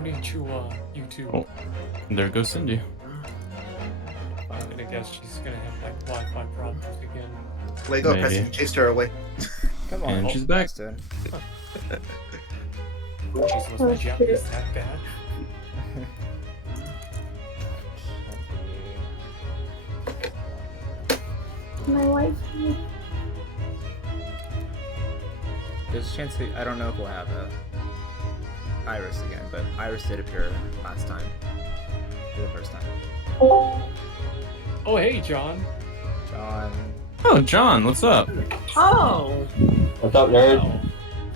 Konnichiwa, YouTube. Oh, there goes Cindy. I'm gonna guess she's gonna have like Wi-Fi problems again. Let go, Maybe. Preston. Chased her away. Come on, And she's back. Preston. Jeez, was my Japanese that bad? My wife. There's a chance that I don't know if we'll have Iris again, but Iris did appear last time. For the first time. Oh, hey, John. John. Oh, John, what's up? Oh! What's up, nerd?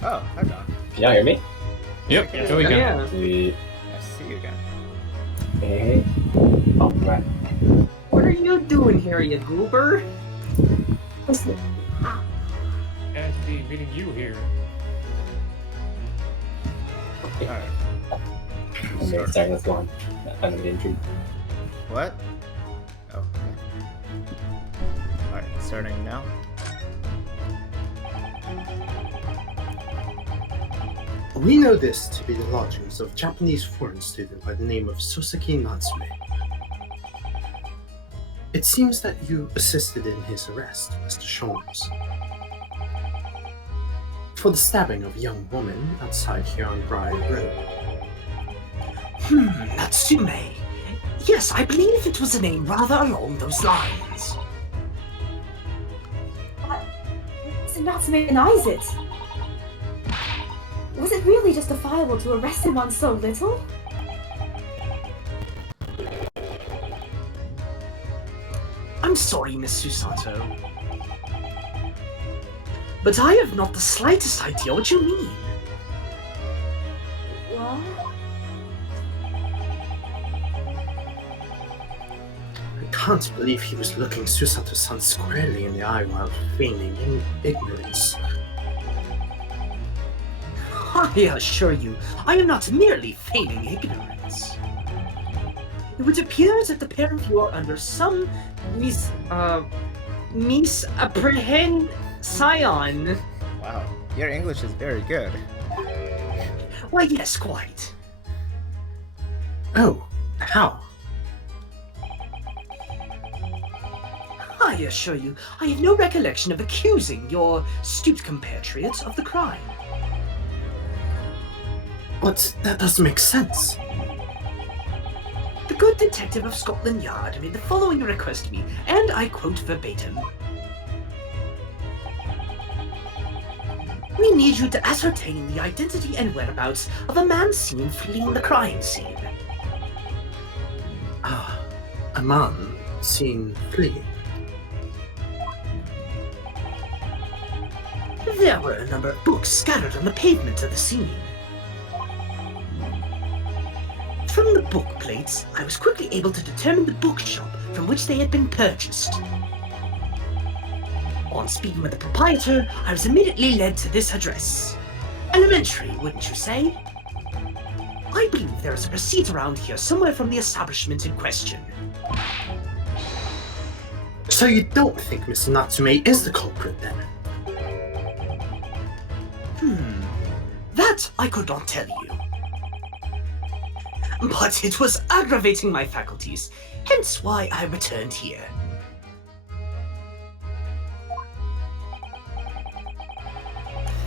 Oh, Oh, hi John. Can y'all hear me? Yep, go again. Yeah. Sweet. Nice to see you again. Hey. Oh, right. What are you doing here, you goober? Anthony, meeting you here. Alright. Okay, sorry, let's go on. I'm gonna be intrigued. What? Oh, okay. Alright, starting now. We know this to be the lodgings of a Japanese foreign student by the name of Soseki Natsume. It seems that you assisted in his arrest, Mr. Shorms, for the stabbing of a young woman outside here on Briar Road. Natsume. Yes, I believe it was a name rather along those lines. Mr. Natsume denies it. Was it really justifiable to arrest him on so little? I'm sorry, Miss Susato. But I have not the slightest idea what you mean. What? I can't believe he was looking Susato-san squarely in the eye while feigning ignorance. I assure you, I am not merely feigning ignorance. It would appear that the pair of you are under some misapprehension. Wow, your English is very good. Why, yes, quite. Oh, how? I assure you, I have no recollection of accusing your astute compatriot of the crime. But that doesn't make sense. The good detective of Scotland Yard made the following request to me, and I quote verbatim. We need you to ascertain the identity and whereabouts of a man seen fleeing the crime scene. Ah, a man seen fleeing. There were a number of books scattered on the pavement of the scene. From the book plates, I was quickly able to determine the bookshop from which they had been purchased. On speaking with the proprietor, I was immediately led to this address. Elementary, wouldn't you say? I believe there is a receipt around here somewhere from the establishment in question. So you don't think Mr. Natsume is the culprit then? That I could not tell you. But it was aggravating my faculties, hence why I returned here.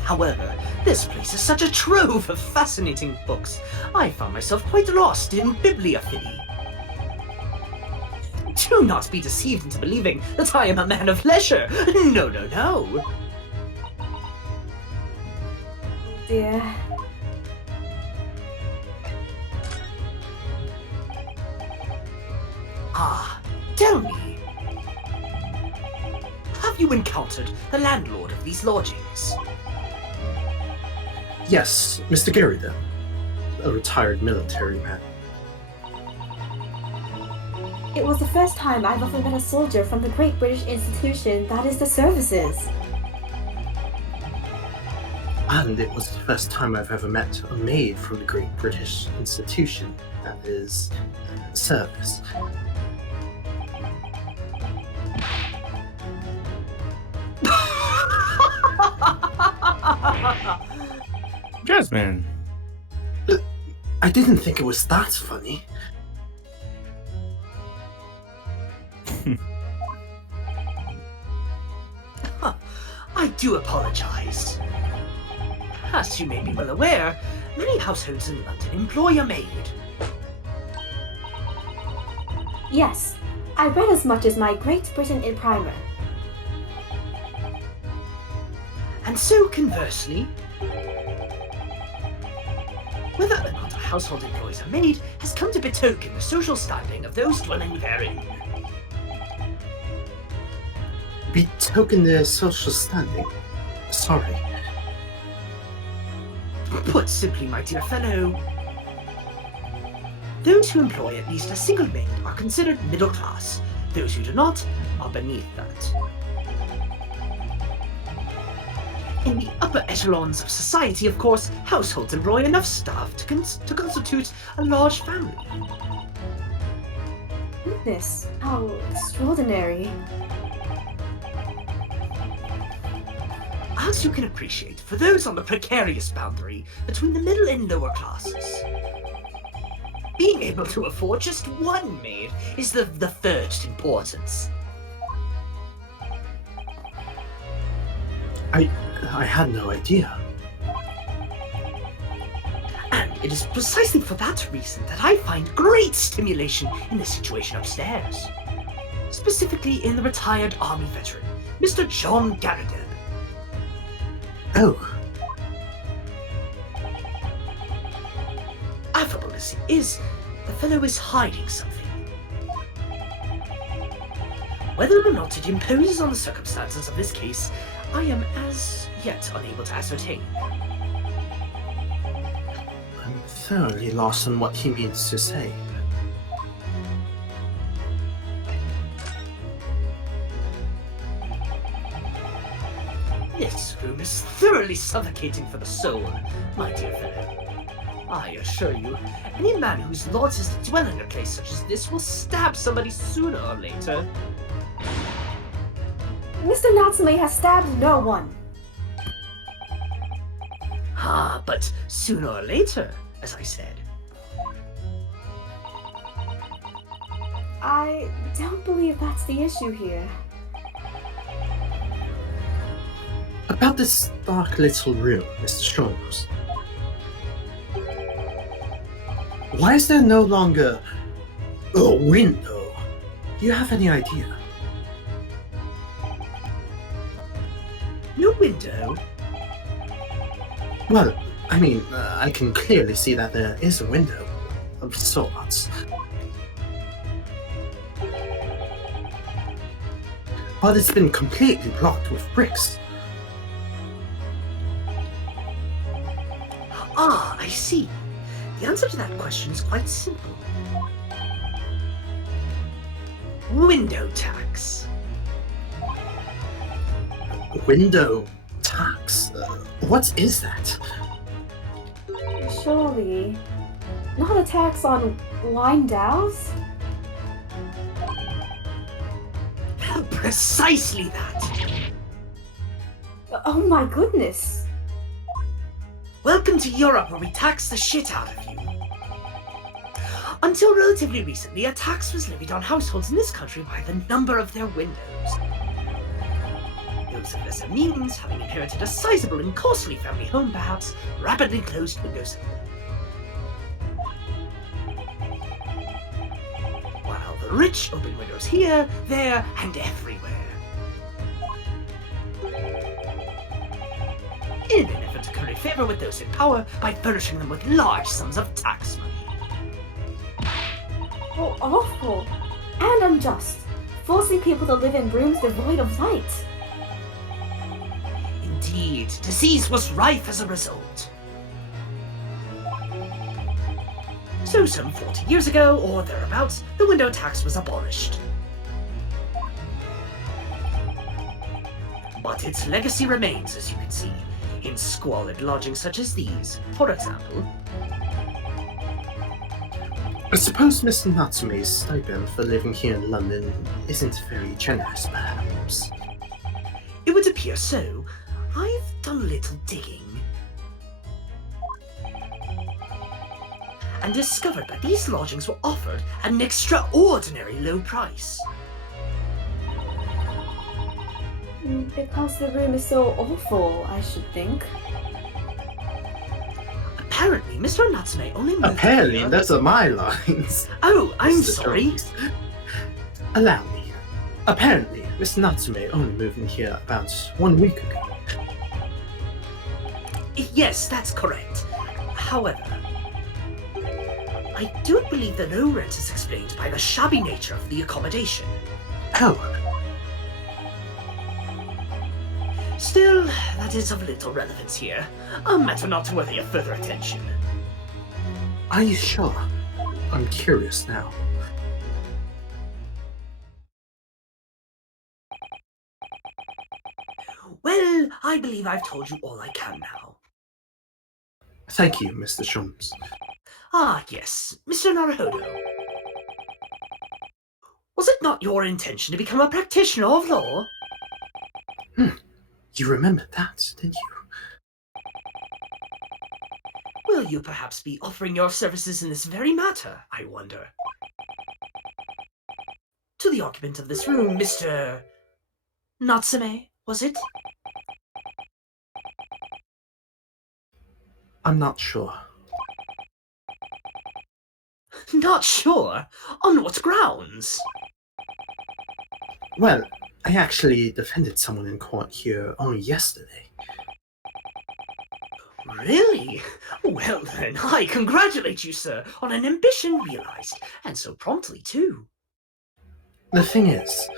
However, this place is such a trove of fascinating books, I found myself quite lost in bibliophily. Do not be deceived into believing that I am a man of leisure. No, no, no. Dear. Ah, tell me. Have you encountered the landlord of these lodgings? Yes, Mr. Garrida, a retired military man. It was the first time I've ever met a soldier from the great British institution that is the services. And it was the first time I've ever met a maid from the great British institution, that is, service. Jasmine. I didn't think it was that funny. I do apologize. As you may be well aware, many households in London employ a maid. Yes, I read as much as my Great Britain in primer. And so, conversely, whether or not a household employs a maid has come to betoken the social standing of those dwelling therein. Betoken their social standing? Sorry. Put simply, my dear fellow, those who employ at least a single maid are considered middle class. Those who do not are beneath that. In the upper echelons of society, of course, households employ enough staff to constitute a large family. Goodness, how extraordinary. As you can appreciate, for those on the precarious boundary between the middle and lower classes, being able to afford just one maid is the first importance. I had no idea. And it is precisely for that reason that I find great stimulation in the situation upstairs. Specifically in the retired army veteran, Mr. John Garrideb. Oh, Affable as he is, the fellow is hiding something. Whether or not it imposes on the circumstances of this case, I am as yet unable to ascertain. I'm thoroughly lost on what he means to say. This room is thoroughly suffocating for the soul, my dear fellow. I assure you, any man whose lot is to dwell in a place such as this will stab somebody sooner or later. Mr. Natsume has stabbed no one. Ah, but sooner or later, as I said. I don't believe that's the issue here. About this dark little room, Mr. Shores. Why is there no longer a window? Do you have any idea? No window? Well, I mean, I can clearly see that there is a window of sorts. But it's been completely blocked with bricks. Ah, I see. The answer to that question is quite simple. Window tax. Window tax? What is that? Surely, not a tax on wine dows? Precisely that. Oh my goodness. Welcome to Europe, where we tax the shit out of you. Until relatively recently, a tax was levied on households in this country by the number of their windows. Those of lesser means, having inherited a sizable and costly family home perhaps, rapidly closed windows. While the rich open windows here, there, and everywhere. In an effort to curry favor with those in power by furnishing them with large sums of tax money. How awful and unjust, forcing people to live in rooms devoid of light. Indeed, disease was rife as a result. So some 40 years ago, or thereabouts, the window tax was abolished. But its legacy remains, as you can see, in squalid lodgings such as these, for example. I suppose Mr. Natsume's stipend for living here in London isn't very generous, perhaps. It would appear so. I've done a little digging. and discovered that these lodgings were offered at an extraordinary low price. Because the room is so awful, I should think. Apparently, Mr. Natsume only moved Apparently, here- those are my lines. Oh, I'm Mr. sorry. Jones. Allow me. Apparently, Mr. Natsume only moved in here about 1 week ago. Yes, that's correct. However, I don't believe the low rent is explained by the shabby nature of the accommodation. Oh, Still, that is of little relevance here. A matter not worthy of further attention. are you sure? I'm curious now. Well, I believe I've told you all I can now. Thank you, Mr. Shums. Ah, yes, Mr. Naruhodo. Was it not your intention to become a practitioner of law? You remembered that, didn't you? Will you perhaps be offering your services in this very matter, I wonder? To the occupant of this room, Mr. Natsume, was it? I'm not sure. Not sure? On what grounds? Well, I actually defended someone in court here only yesterday. Really? Well then, I congratulate you, sir, on an ambition realized, and so promptly too. The thing is,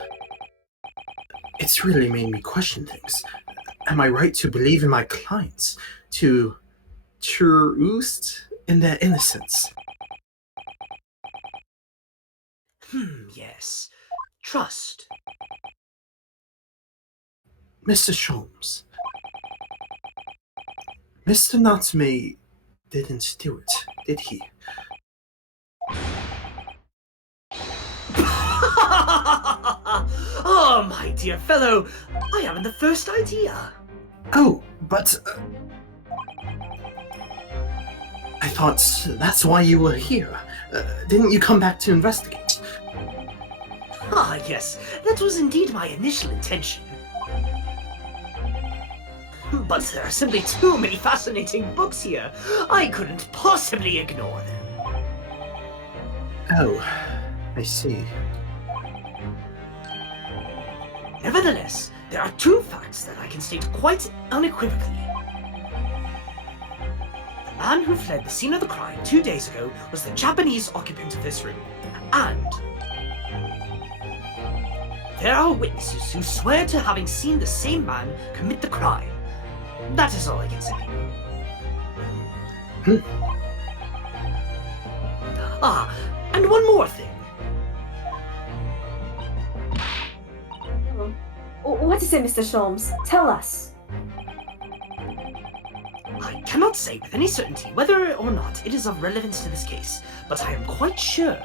it's really made me question things. Am I right to believe in my clients? To trust in their innocence? Yes. Trust. Mr. Sholmes, Mr. Natsume didn't do it, did he? Oh, my dear fellow, I haven't the first idea. Oh, but... I thought that's why you were here. Didn't you come back to investigate? Ah, yes, that was indeed my initial intention. But there are simply too many fascinating books here. I couldn't possibly ignore them. Oh, I see. Nevertheless, there are two facts that I can state quite unequivocally. The man who fled the scene of the crime 2 days ago was the Japanese occupant of this room. And there are witnesses who swear to having seen the same man commit the crime. That is all I can say. Ah, and one more thing. What is it, Mr. Sholmes? Tell us. I cannot say with any certainty whether or not it is of relevance to this case, but I am quite sure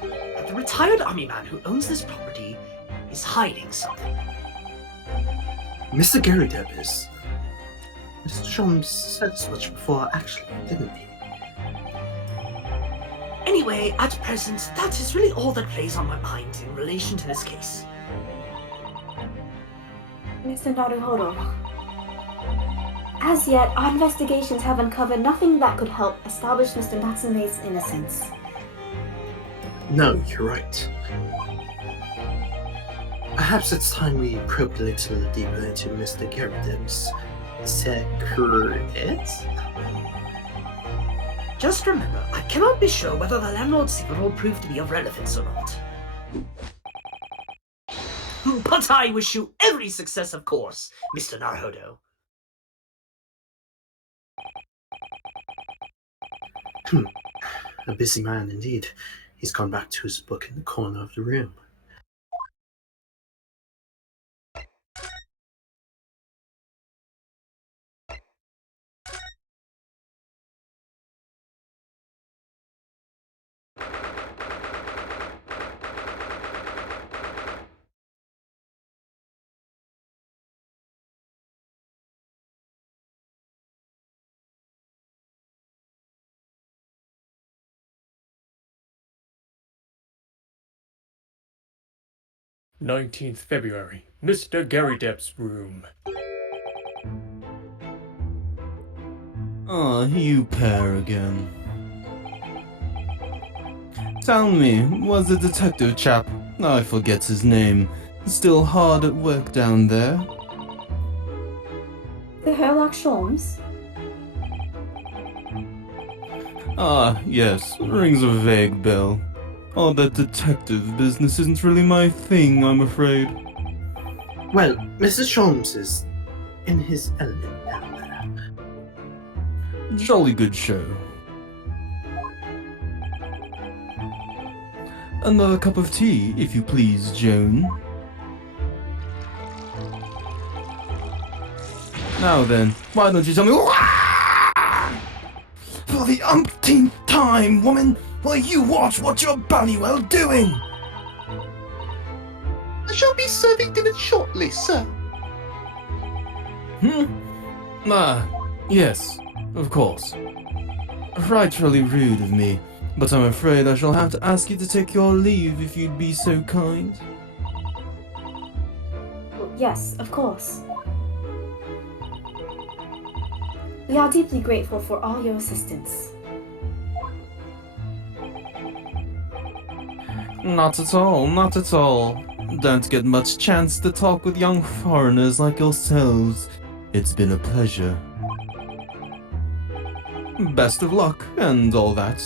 that the retired army man who owns this property is hiding something. Mr. Garydeb is... Mr. Sholmes said as much before, actually, didn't he? Anyway, at present, that is really all that plays on my mind in relation to this case. Mr. Naruhodo. As yet, our investigations have uncovered nothing that could help establish Mr. Natsume's innocence. No, you're right. Perhaps it's time we probed a little deeper into Mr. Garydeb's secret? Just remember, I cannot be sure whether the landlord's secret will prove to be of relevance or not. But I wish you every success, of course, Mr. Naruhodo. A busy man indeed. He's gone back to his book in the corner of the room. 19th February, Mr. Gary Depp's room. Ah, you pair again. Tell me, was the detective chap, I forget his name, still hard at work down there? The Herlock Sholmes? Ah, yes, rings a vague bell. All that detective business isn't really my thing, I'm afraid. Well, Mrs. Sholmes is in his element down there. Jolly good show. Another cup of tea, if you please, Joan. Now then, why don't you tell me for the umpteenth time, woman, while you watch what you're bloody well doing? I shall be serving dinner shortly, sir. Ah, yes, of course. Frightfully rude of me, but I'm afraid I shall have to ask you to take your leave if you'd be so kind. Well, yes, of course. We are deeply grateful for all your assistance. Not at all, not at all. Don't get much chance to talk with young foreigners like yourselves. It's been a pleasure. Best of luck, and all that.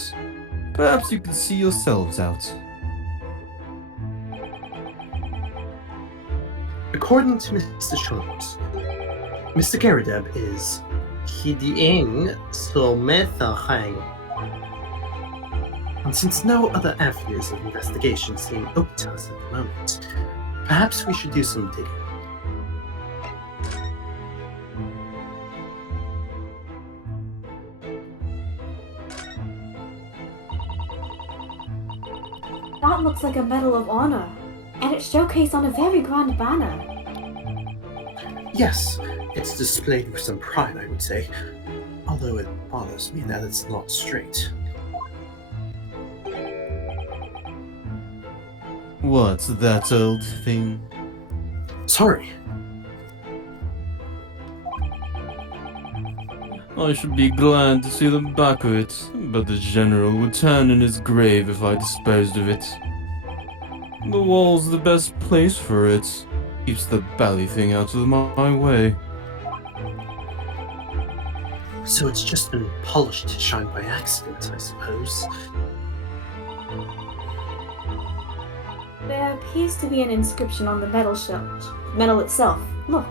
Perhaps you could see yourselves out. According to Mr. Sholmes, Mr. Garadeb is Hidieng Somethang. And since no other avenues of investigation seem open to us at the moment, perhaps we should do some digging. That looks like a Medal of Honor, and it's showcased on a very grand banner. Yes, it's displayed with some pride, I would say, although it bothers me that it's not straight. What's that old thing? Sorry. I should be glad to see the back of it, but the general would turn in his grave if I disposed of it. The wall's the best place for it. Keeps the bally thing out of my way. So it's just been polished to shine by accident, I suppose. There appears to be an inscription on the medal itself. Look.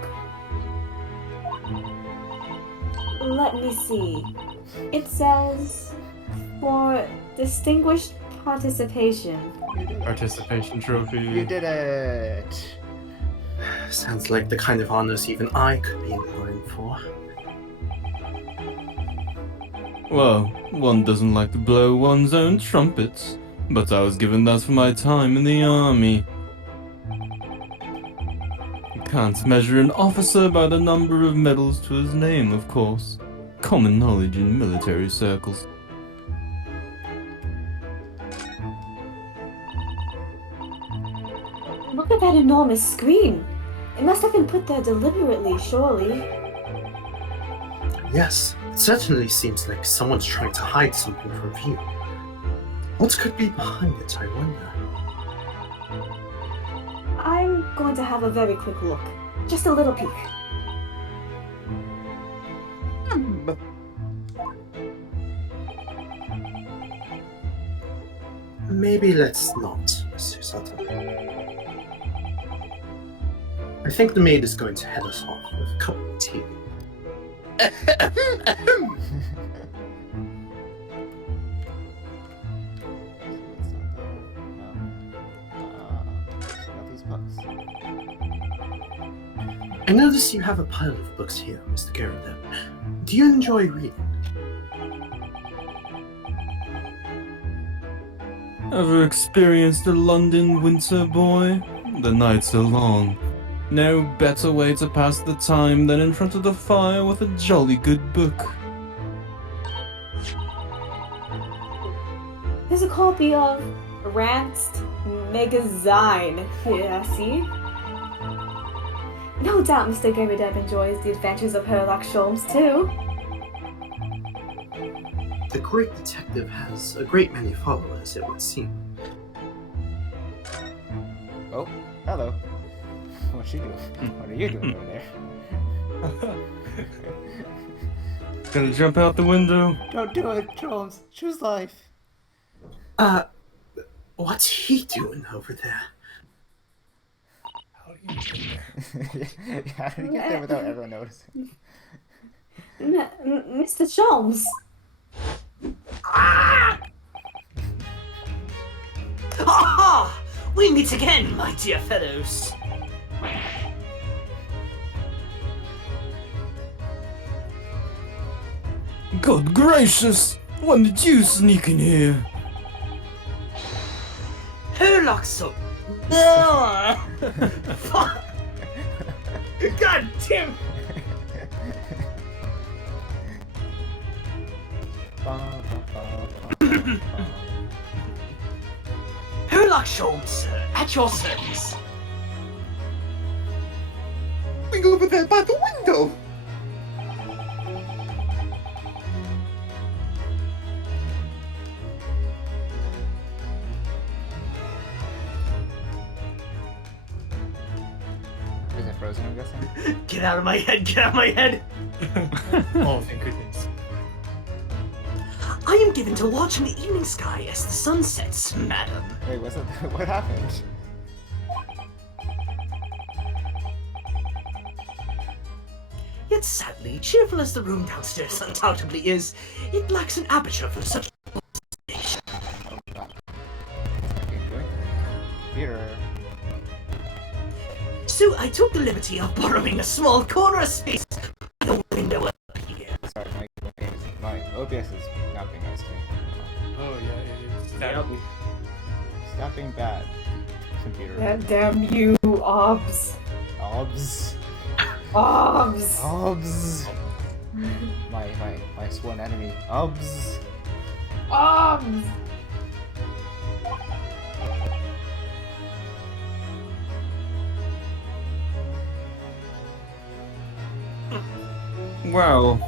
Let me see. It says, for distinguished participation. Participation trophy. You did it! Sounds like the kind of honors even I could be in line for. Well, one doesn't like to blow one's own trumpet, but I was given that for my time in the army. You can't measure an officer by the number of medals to his name, of course. Common knowledge in military circles. Look at that enormous screen. It must have been put there deliberately, surely. Yes, it certainly seems like someone's trying to hide something from view. What could be behind it, I wonder? I'm going to have a very quick look. Just a little peek. Maybe let's not, Mr. Sutton. I think the maid is going to head us off with a cup of tea. I notice you have a pile of books here, Mr. Garadeb. Do you enjoy reading? Ever experienced a London winter, boy? The nights are long. No better way to pass the time than in front of the fire with a jolly good book. There's a copy of Rants Magazine. Yeah, see? No doubt Mr. Gamerdev enjoys the adventures of Herlock Sholmes too. The great detective has a great many followers, it would seem. Oh, hello. What's she doing? What are you doing over there? Gonna jump out the window? Don't do it, Jones. Choose life. What's he doing over there? How do you get there? Yeah, how did you get there without everyone noticing? Mr. Sholmes. Aha! We meet again, my dear fellows. Good gracious! When did you sneak in here? Herlock so. No! Fuck! God damn! Herlock Sholmes, sir, at your service. We go over there by the window! Is it frozen, I'm guessing? Get out of my head, get out of my head! Oh, thank goodness. I am given to watching the evening sky as the sun sets, madam. Wait, what's it? What happened? Yet sadly, cheerful as the room downstairs undoubtedly is, it lacks an aperture for such observation. Oh, God. Okay, good. Peter. So I took the liberty of borrowing a small corner of space by the window up here. Sorry, my OBS is not being nice to me. Oh, yeah, it's that. Stop being bad, computer. Damn you, Obs. Obs. Obs. Obs. My sworn enemy. Obs. Obs. Well,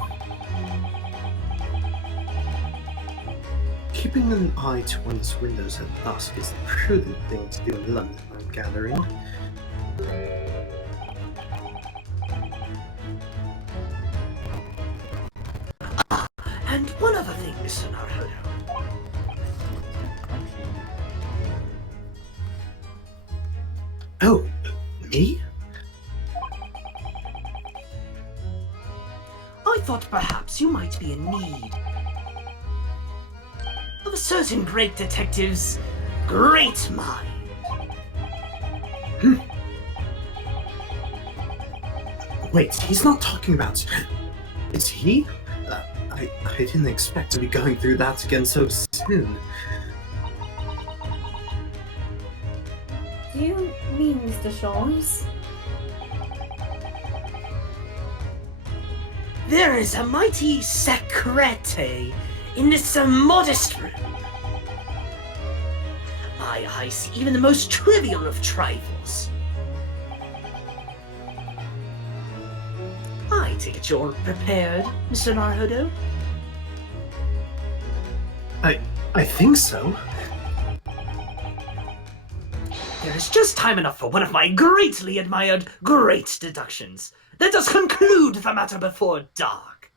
Keeping an eye to one's windows at dusk is the prudent thing to do in London, I'm gathering. And one other thing, Mr. Naruhodo. Oh, me? I thought perhaps you might be in need of a certain great detective's great mind. Wait, he's not talking about... Is he? I didn't expect to be going through that again so soon. Do you mean Mr. Sholmes? There is a mighty secrete in this modest room. My eyes see even the most trivial of trifles. I take it you're prepared, Mr. Naruhodo? I think so. There is just time enough for one of my greatly admired great deductions. Let us conclude the matter before dark.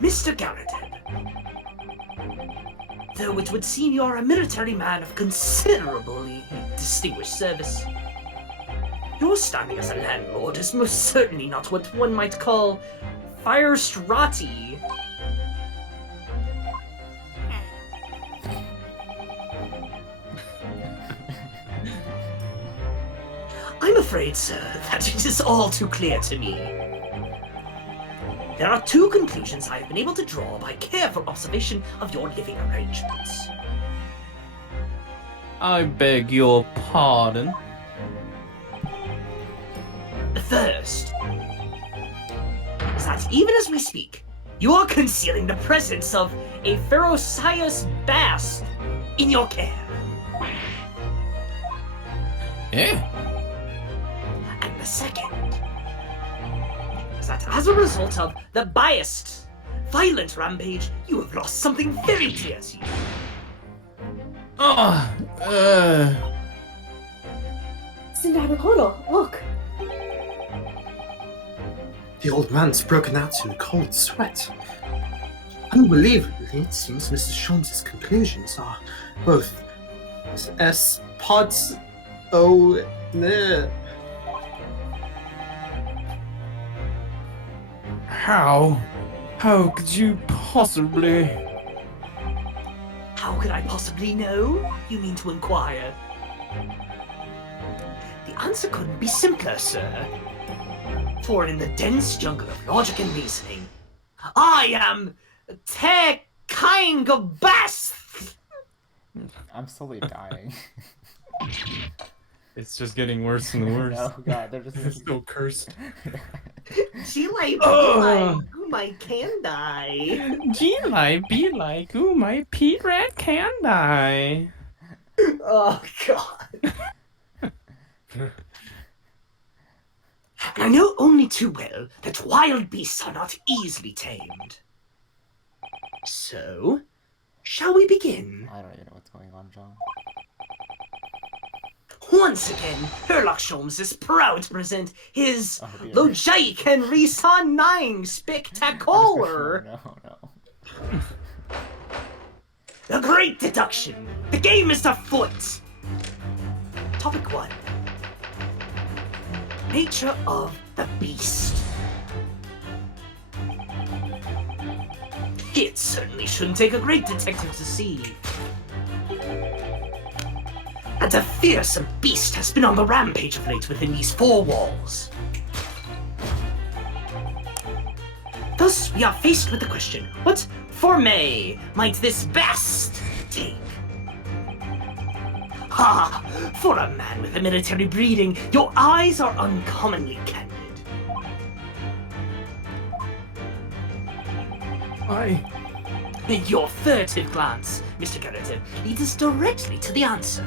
Mr. Garrett, though it would seem you are a military man of considerably distinguished service, your standing as a landlord is most certainly not what one might call fire-strati. I'm afraid, sir, that it is all too clear to me. There are two conclusions I have been able to draw by careful observation of your living arrangements. I beg your pardon. The first is that even as we speak, You are concealing the presence of a ferocious beast in your care. Eh? And the second is that as a result of the biased, violent rampage, you have lost something very dear to you. Tsunami, look! The old man's broken out in a cold sweat. Unbelievably, it seems Mr. Sholmes' conclusions are both S-pods-o-ne. How? How could you possibly? How could I possibly know? You mean to inquire? The answer couldn't be simpler, sir. For in the dense jungle of logic and reasoning, I am Te Kind Best! I'm slowly dying. It's just getting worse and worse. Oh god, they're just It's so cursed. She like, Ugh. oh my can die. G-Light be like, ooh, my Pete Rat can die. Oh god. I know only too well that wild beasts are not easily tamed. So, shall we begin? I don't even know what's going on, John. Once again, Herlock Sholmes is proud to present his Oh, dear. Logic and Reson 9 Spectacular! No. The Great Deduction! The game is afoot! Topic 1. Nature of the Beast. It certainly shouldn't take a great detective to see that a fearsome beast has been on the rampage of late within these four walls. Thus, we are faced with the question, what form might this beast take? Ha! For a man with a military breeding, your eyes are uncommonly candid. Your furtive glance, Mr. Garrett, leads us directly to the answer.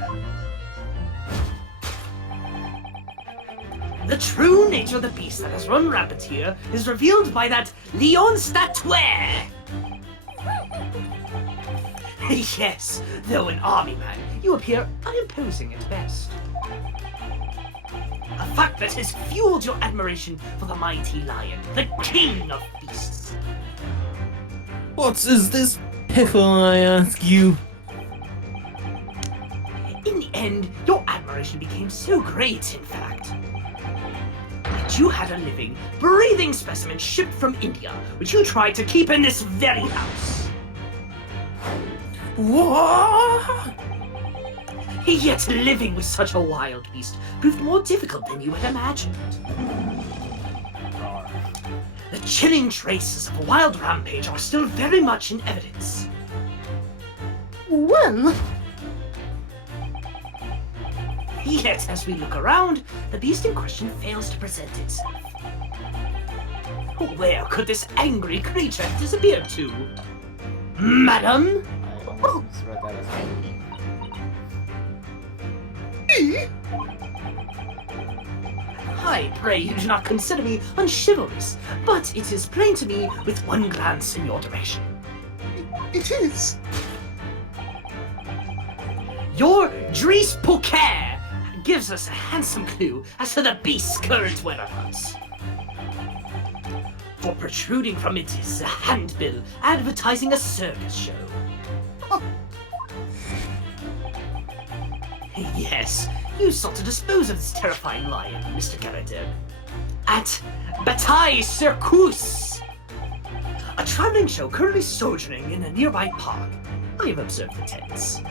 The true nature of the beast that has run rampant here is revealed by that lion statuaire. Yes, though an army man, you appear unimposing at best. A fact that has fueled your admiration for the mighty lion, the king of beasts. What is this piffle, I ask you? In the end, your admiration became so great, in fact, that you had a living, breathing specimen shipped from India, which you tried to keep in this very house. What? Yet living with such a wild beast proved more difficult than you had imagined. The chilling traces of a wild rampage are still very much in evidence. When? Yet, as we look around, the beast in question fails to present itself. Where could this angry creature have disappeared to? Madam? I almost read that as angry. I pray you do not consider me unchivalrous, but it is plain to me with one glance in your direction. It is. Your Dries Poker gives us a handsome clue as to the beast's current whereabouts. For protruding from it is a handbill advertising a circus show. Yes, you sought to dispose of this terrifying lion, Mr. Garadeb, at Bataille Circus, a traveling show currently sojourning in a nearby park. I have observed the tents.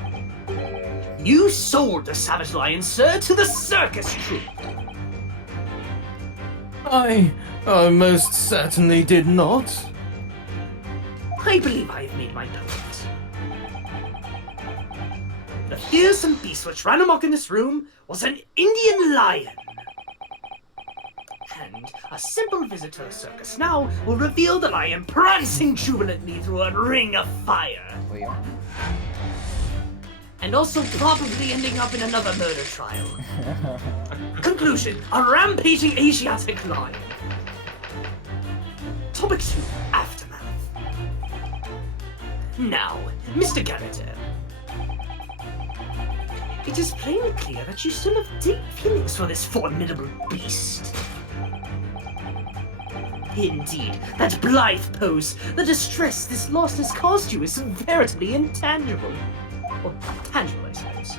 You sold the savage lion, sir, to the circus troupe. I most certainly did not. I believe I have made my point. The fearsome beast which ran amok in this room was an Indian lion. And A simple visit to the circus now will reveal the lion prancing jubilantly through a ring of fire. Wait, what? And also probably ending up in another murder trial. Conclusion, a rampaging Asiatic lion. Topic 2, Aftermath. Now, Mr. Garretter. It is plainly clear that you still have deep feelings for this formidable beast. Indeed, that blithe pose, the distress this loss has caused you is veritably intangible. Or tangible, I suppose.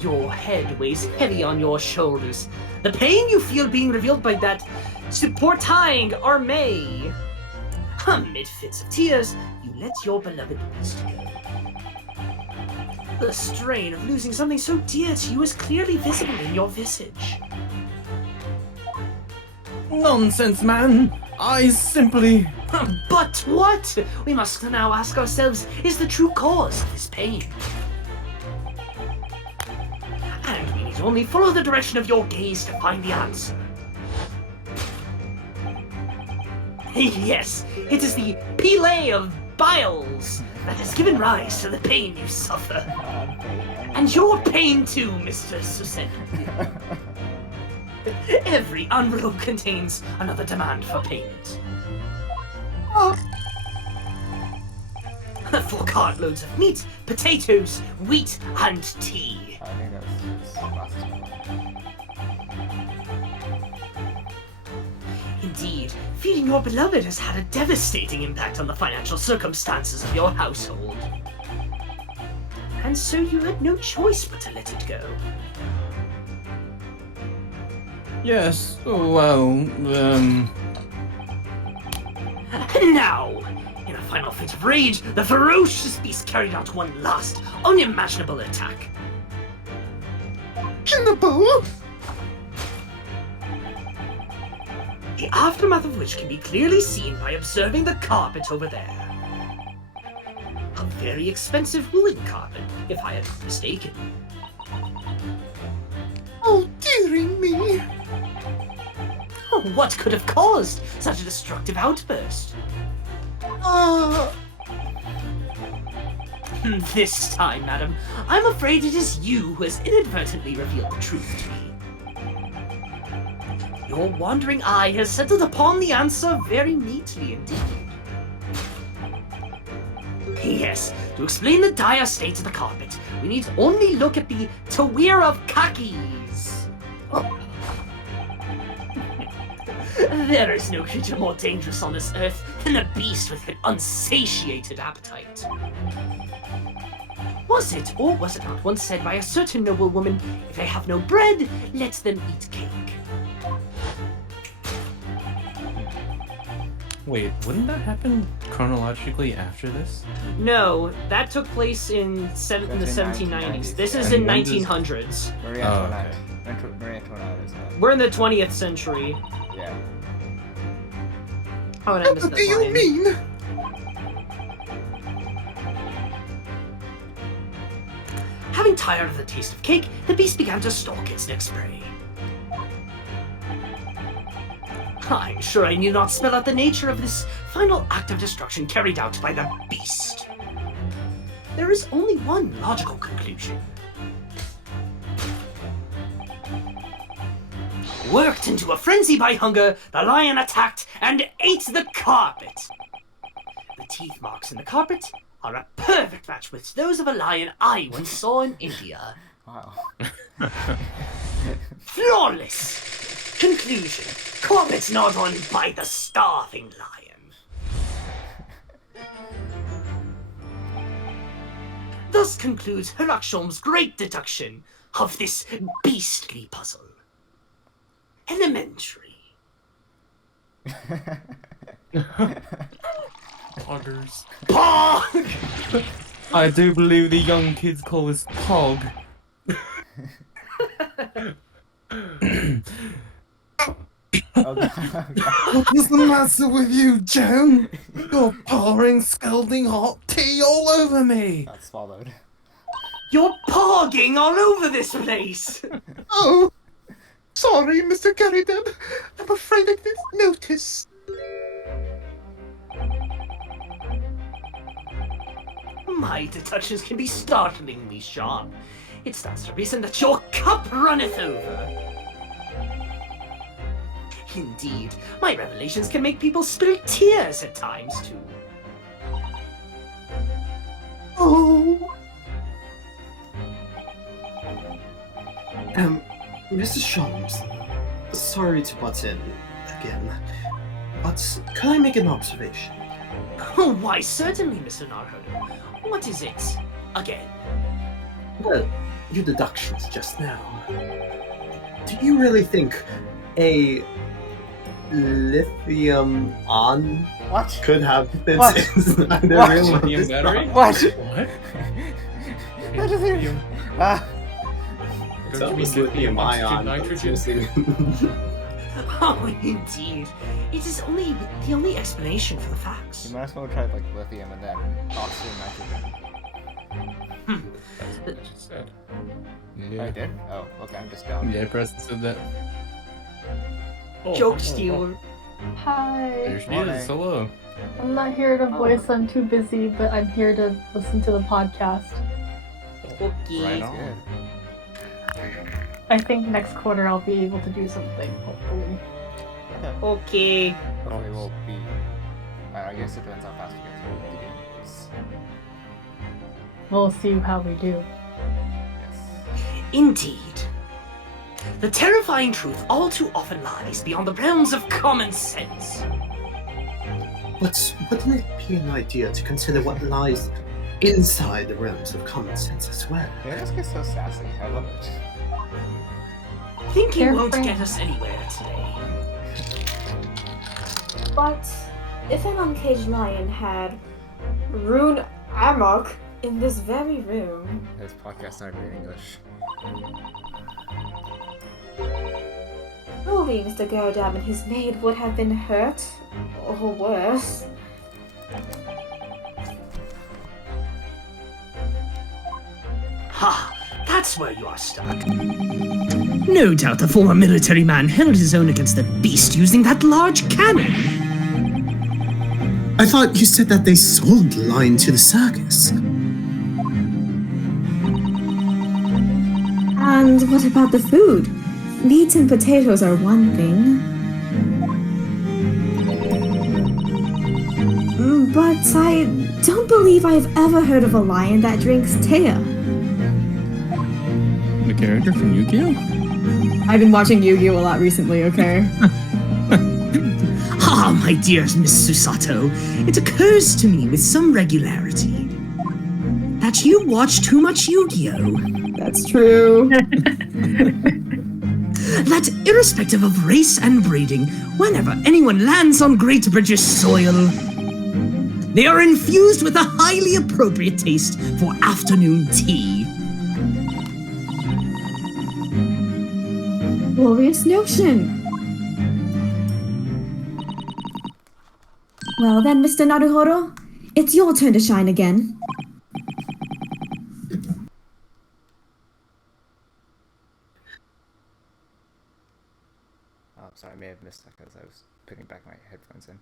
Your head weighs heavy on your shoulders. The pain you feel being revealed by that supporting army. Amid fits of tears, you let your beloved beast go. The strain of losing something so dear to you is clearly visible in your visage. Nonsense, man! I simply... But what? We must now ask ourselves, is the true cause of this pain? And we need only follow the direction of your gaze to find the answer. Yes, it is the pile of biles that has given rise to the pain you suffer. And your pain too, Mr. Susan. Every envelope contains another demand for payment. For cartloads of meat, potatoes, wheat, and tea. I think that's last one. Indeed, feeding your beloved has had a devastating impact on the financial circumstances of your household. And so you had no choice but to let it go. Yes, well, Now, in a final fit of rage, the ferocious beast carried out one last, unimaginable attack. In the bowl? The aftermath of which can be clearly seen by observing the carpet over there. A very expensive woolen carpet, if I am not mistaken. Oh, dearie me. What could have caused such a destructive outburst? This time, madam, I'm afraid it is you who has inadvertently revealed the truth to me. Your wandering eye has settled upon the answer very neatly indeed. Yes, to explain the dire state of the carpet, we need only look at the Tawir of Kakis. There is no creature more dangerous on this earth than a beast with an unsatiated appetite. Was it, or was it not once said by a certain noblewoman, if they have no bread, let them eat cake? wait, wouldn't that happen chronologically after this? No, that took place in the 1790s. This is in 1900s. Marie Oh, Antoinette. okay. Marie Antoinette is not. We're in the 20th century. Yeah. How would I miss What that do you line? mean? Having tired of the taste of cake, the beast began to stalk its next prey. I'm sure I need not spell out the nature of this final act of destruction carried out by the beast. There is only one logical conclusion. Worked into a frenzy by hunger, the lion attacked and ate the carpet. The teeth marks in the carpet are a perfect match with those of a lion I once saw in India. Wow. Flawless! Conclusion. Carpet gnawed on by the starving lion. Thus concludes Herlock Sholmes' great deduction of this beastly puzzle. Elementary. Poggers. Pog! I do believe the young kids call this Pog. Oh, God. What is the matter with you, Joan? You're pouring scalding hot tea all over me. Got swallowed. You're pogging all over this place! Oh, Sorry, Mr. Garrideb. I'm afraid I didn't notice. My deductions can be startlingly sharp. It stands to reason that your cup runneth over. Indeed, my revelations can make people spill tears at times, too. Oh. Mr. Sholmes, sorry to butt in again, but could I make an observation? Oh, why, certainly, Mr. Naruhodo. What is it? Again? Well, your deductions just now. Do you really think a lithium-on What? could have fits What? inside a What? real Lithium battery? What? What? What is it? Lithium. Ah, Don't you mean lithium oxygen nitrogen? Oh, indeed. It is the only explanation for the you facts. might as well try like lithium and then oxygen, nitrogen. That's what you said. Oh, I did? Oh, okay, I'm just dumb. Yeah, Preston said that. Joke stealer. Hi. There she Morning. is. Hello. I'm not here to voice, I'm too busy, but I'm here to listen to the podcast. Okay. Right That's on. good. I think next quarter I'll be able to do something, hopefully. Okay. Okay. Hopefully we'll be... I guess it depends how fast we get through the games. We'll see how we do. Yes. Indeed. The terrifying truth all too often lies beyond the realms of common sense. But wouldn't it be an idea to consider what lies inside the realms of common sense as well? Yeah, this gets so sassy. I love it. Thinking won't Carefree. get us anywhere today. But if an uncaged lion had rune amok in this very room, This podcast's not even in English. surely Mr. Garrideb and his maid would have been hurt, or worse. Ha! That's where you are stuck. No doubt the former military man held his own against the beast using that large cannon. I thought you said that they sold the lion to the circus. And what about the food? Meat and potatoes are one thing. But I don't believe I've ever heard of a lion that drinks tea. The character from Yu-Gi-Oh? I've been watching Yu-Gi-Oh! A lot recently, okay? Ah, my dear Miss Susato, it occurs to me with some regularity that you watch too much Yu-Gi-Oh! That's true. That irrespective of race and breeding, whenever anyone lands on Great British soil, they are infused with a highly appropriate taste for afternoon tea. Glorious notion. Well then, Mr. Naruhodo, it's your turn to shine again. Oh, sorry, I may have missed that because I was putting back my headphones in.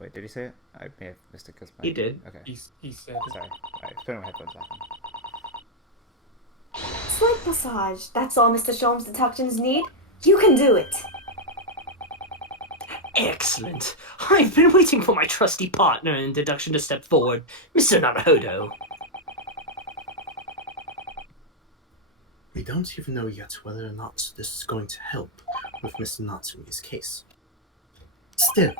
Wait, did he say it? I may have missed it because my... He did. Okay. He said it. Sorry. I was putting my headphones back on. Slight massage. That's all Mr. Sholmes' deductions need. You can do it. Excellent. I've been waiting for my trusty partner in deduction to step forward, Mr. Naruhodo. We don't even know yet whether or not this is going to help with Mr. Natsumi's case. Still,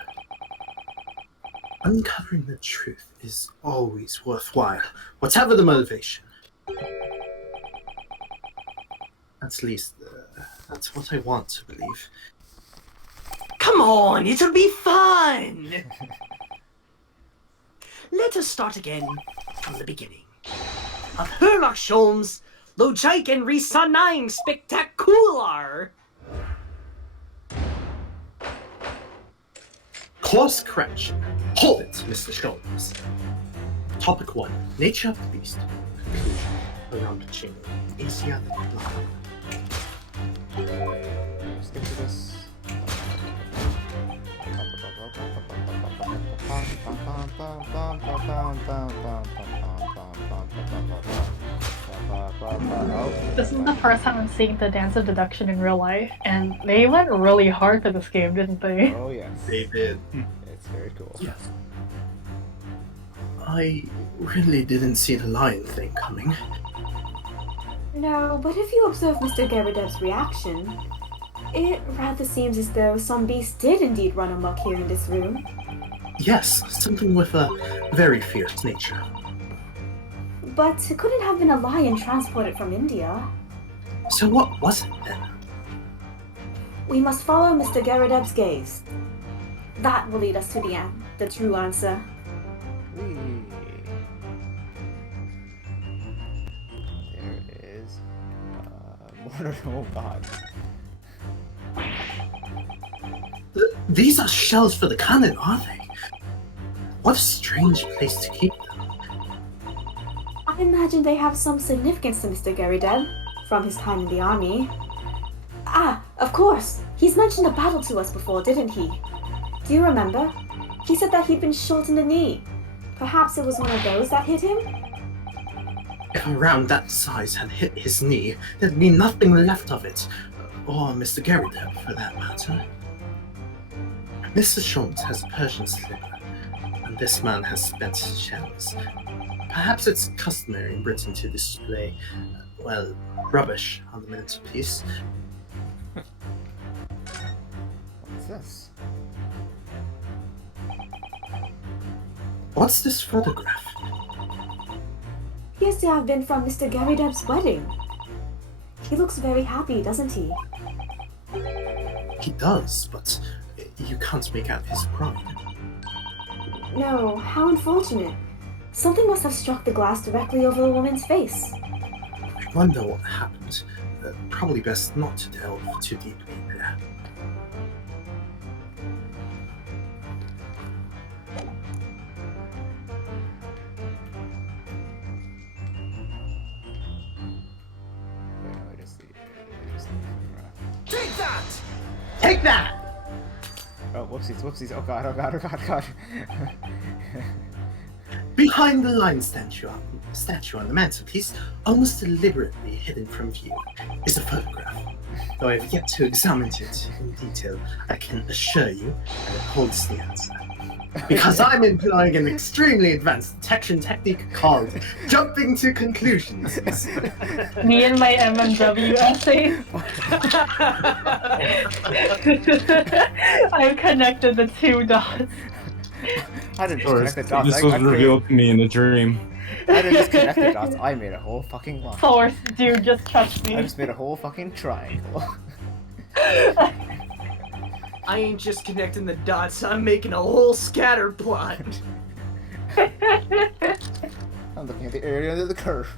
uncovering the truth is always worthwhile, whatever the motivation. At least, that's what I want to believe. Come on, it'll be fun! Let us start again from the beginning. Of Herlock Sholmes, Lojaik and Risanang Spectacular! Course correction. Hold it, Mr. Sholmes. Topic 1. Nature of the beast. Conclusion. Around the chamber. Asiatic line. Let's get to this. This is the first time I'm seeing the Dance of Deduction in real life, and they went really hard for this game, didn't they? Oh yes. They did. It's very cool. Yes. I really didn't see the lion thing coming. No, but if you observe Mr. Garrideb's reaction, it rather seems as though some beast did indeed run amok here in this room. Yes, something with a very fierce nature. But it couldn't have been a lion transported from India. So what was it then? We must follow Mr. Garrideb's gaze. That will lead us to the true answer. Whee. There is more. Oh god. These are shells for the cannon, are they? What a strange place to keep them. I imagine they have some significance to Mr. Garrideb from his time in the army. Ah, of course. He's mentioned a battle to us before, didn't he? Do you remember? He said that he'd been shot in the knee. Perhaps it was one of those that hit him? If a round that size had hit his knee, there'd be nothing left of it. Or Mr. Garrideb, for that matter. Mr. Schultz has a Persian slipper, and this man has spent shells. Perhaps it's customary in Britain to display, well, rubbish on the mantelpiece. What's this? What's this photograph? Appears to have been from Mr. Garrideb's wedding. He looks very happy, doesn't he? He does, but you can't make out his pride. No, how unfortunate. Something must have struck the glass directly over the woman's face. I wonder what happened. Probably best not to delve too deeply there. Take that! Take that! Oh, whoopsies, whoopsies. Oh god, oh god, oh god, oh god. Behind the lion statue on the mantelpiece, almost deliberately hidden from view, is a photograph. Though I have yet to examine it in detail, I can assure you that it holds the answer. Because I'm employing an extremely advanced detection technique called jumping to conclusions. Me and my MMW essay. I've connected the two dots. I didn't Of just course, connect the dots. this was revealed to me in a dream. I didn't just connect the dots. I made a whole fucking line. Source, dude, just trust me. I just made a whole fucking triangle. I ain't just connecting the dots, I'm making a whole scatter plot. I'm looking at the area under the curve.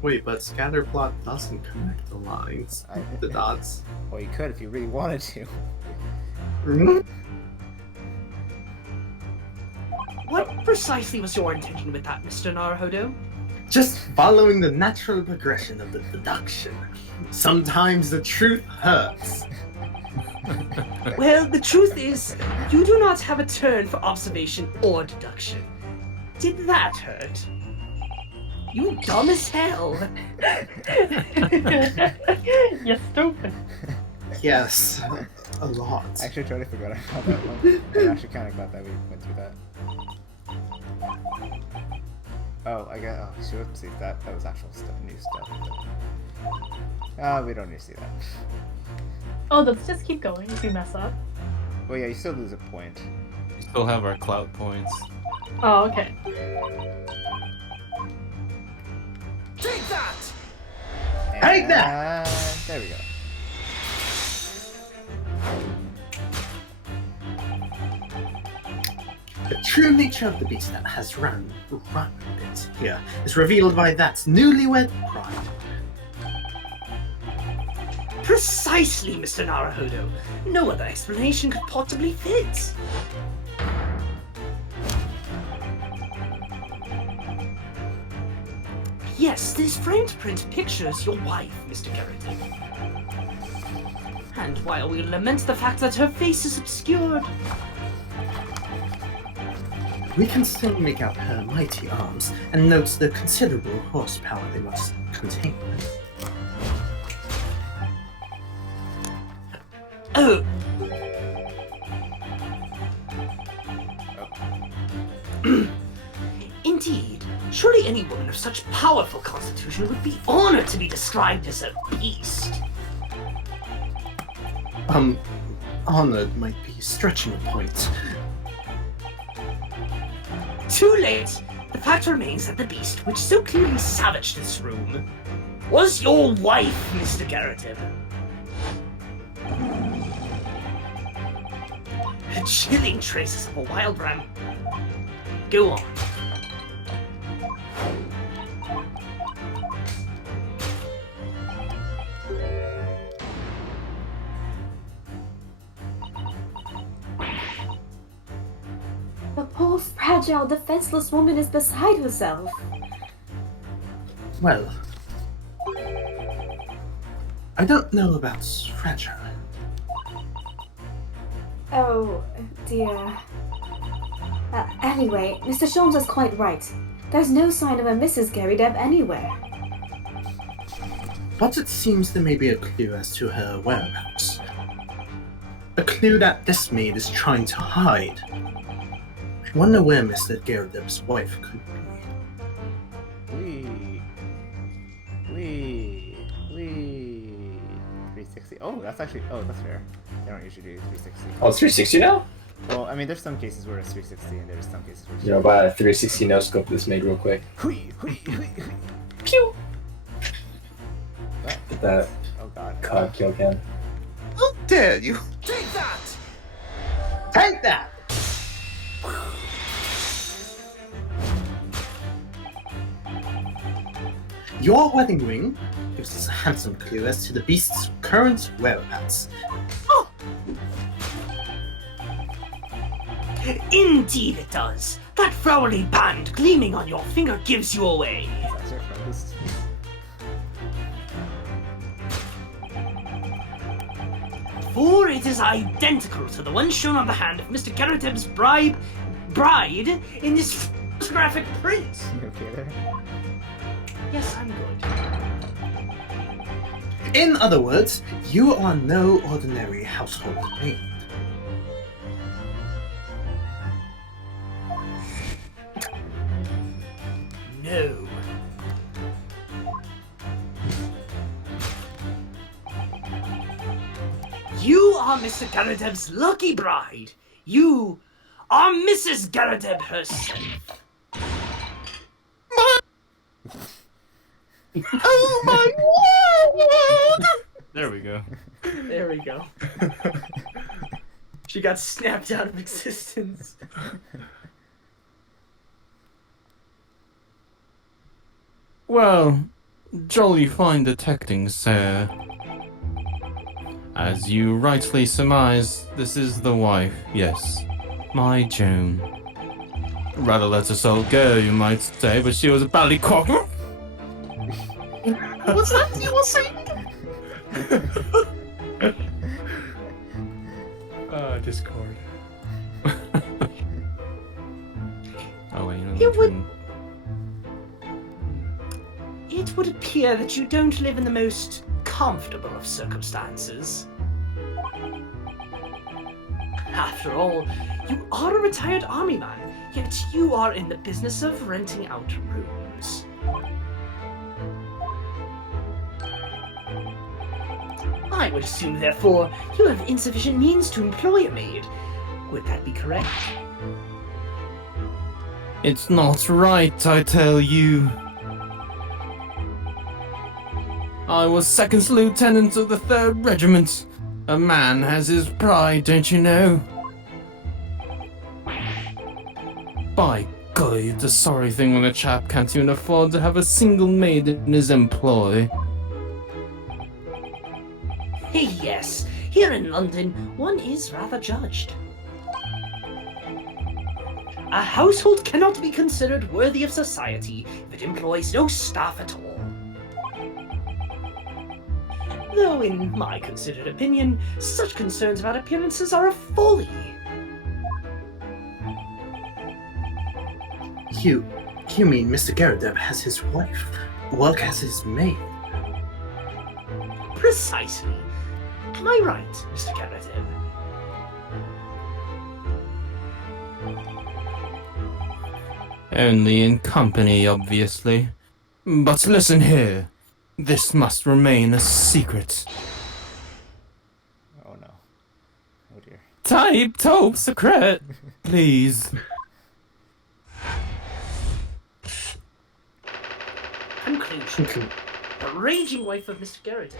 Wait, but scatterplot doesn't connect the lines, the dots. Well, you could if you really wanted to. What precisely was your intention with that, Mr. Naruhodo? Just following the natural progression of the deduction. Sometimes the truth hurts. Well, the truth is, you do not have a turn for observation or deduction. Did that hurt? You dumb as hell. You're stupid. Yes, a lot. I actually totally forgot about that one. I'm actually kind of glad that we went through that. Oh, I guess. Oh, sure. See, that was actual stuff, new stuff. We don't need to see that. Oh, let's just keep going if you mess up. Well, yeah, you still lose a point. We still have our clout points. Oh, okay. Take that! Take that! There we go. The true nature of the beast that has run rampant here is revealed by that newlywed pride. Precisely, Mr. Naruhodo. No other explanation could possibly fit. yes, this framed print pictures your wife, Mr. Garrett. And while we lament the fact that her face is obscured, we can still make out her mighty arms and note the considerable horsepower they must contain. oh, indeed, surely any woman of such powerful constitution would be honored to be described as a beast. Honored might be stretching a point. Too late! The fact remains that the beast, which so clearly savaged this room, was your wife, Mr. Garrett. Chilling traces of a wild ram. Go on. The poor, fragile, defenseless woman is beside herself. Well, I don't know about fragile. Oh, dear. Anyway, Mr. Sholmes is quite right. There's no sign of a Mrs. Garrydeb anywhere. But it seems there may be a clue as to her whereabouts. A clue that this maid is trying to hide. I wonder where Mr. Garrydeb's wife could be. Wee. 360. Oh, that's actually. Oh, that's fair. They don't usually do 360. Oh, it's 360 now? Well, I mean, there's some cases where it's 360, and there's some cases where it's. You know, buy a 360 no scope this maid real quick. Pew! Get that Oh god. cog kill can. How dare you! Take that! Take that! Your wedding ring gives us a handsome clue as to the beast's current whereabouts. Indeed it does. That flowery band gleaming on your finger gives you away. That's your first. For it is identical to the one shown on the hand of Mr. Garrydeb's bride in this photographic print. You okay there? Yes, I'm good. In other words, you are no ordinary household maid. No. You are Mr. Garrydeb's lucky bride. You are Mrs. Garrydeb herself. Oh my word! There we go. There we go. She got snapped out of existence. Well, jolly fine detecting, sir. As you rightly surmise, this is the wife, yes. My Joan. Rather let us all go, you might say, but she was a ballycock. What's that you were saying? Discord. Oh wait, It would appear that you don't live in the most comfortable of circumstances. After all, you are a retired army man, yet you are in the business of renting out rooms. I would assume, therefore, you have insufficient means to employ a maid. Would that be correct? It's not right, I tell you. I was 2nd Lieutenant of the 3rd Regiment. A man has his pride, don't you know? By golly, it's a sorry thing when a chap can't even afford to have a single maid in his employ. Yes, here in London, one is rather judged. A household cannot be considered worthy of society if it employs no staff at all. Though, in my considered opinion, such concerns about appearances are a folly. You mean Mr. Garrideb has his wife work as his maid? Precisely. Am I right, Mr. Garrideb? Only in company, obviously. But listen here. This must remain a secret. Oh no. Oh dear. Type top secret, please. Conclusion. The raging wife of Mr. Garrideb.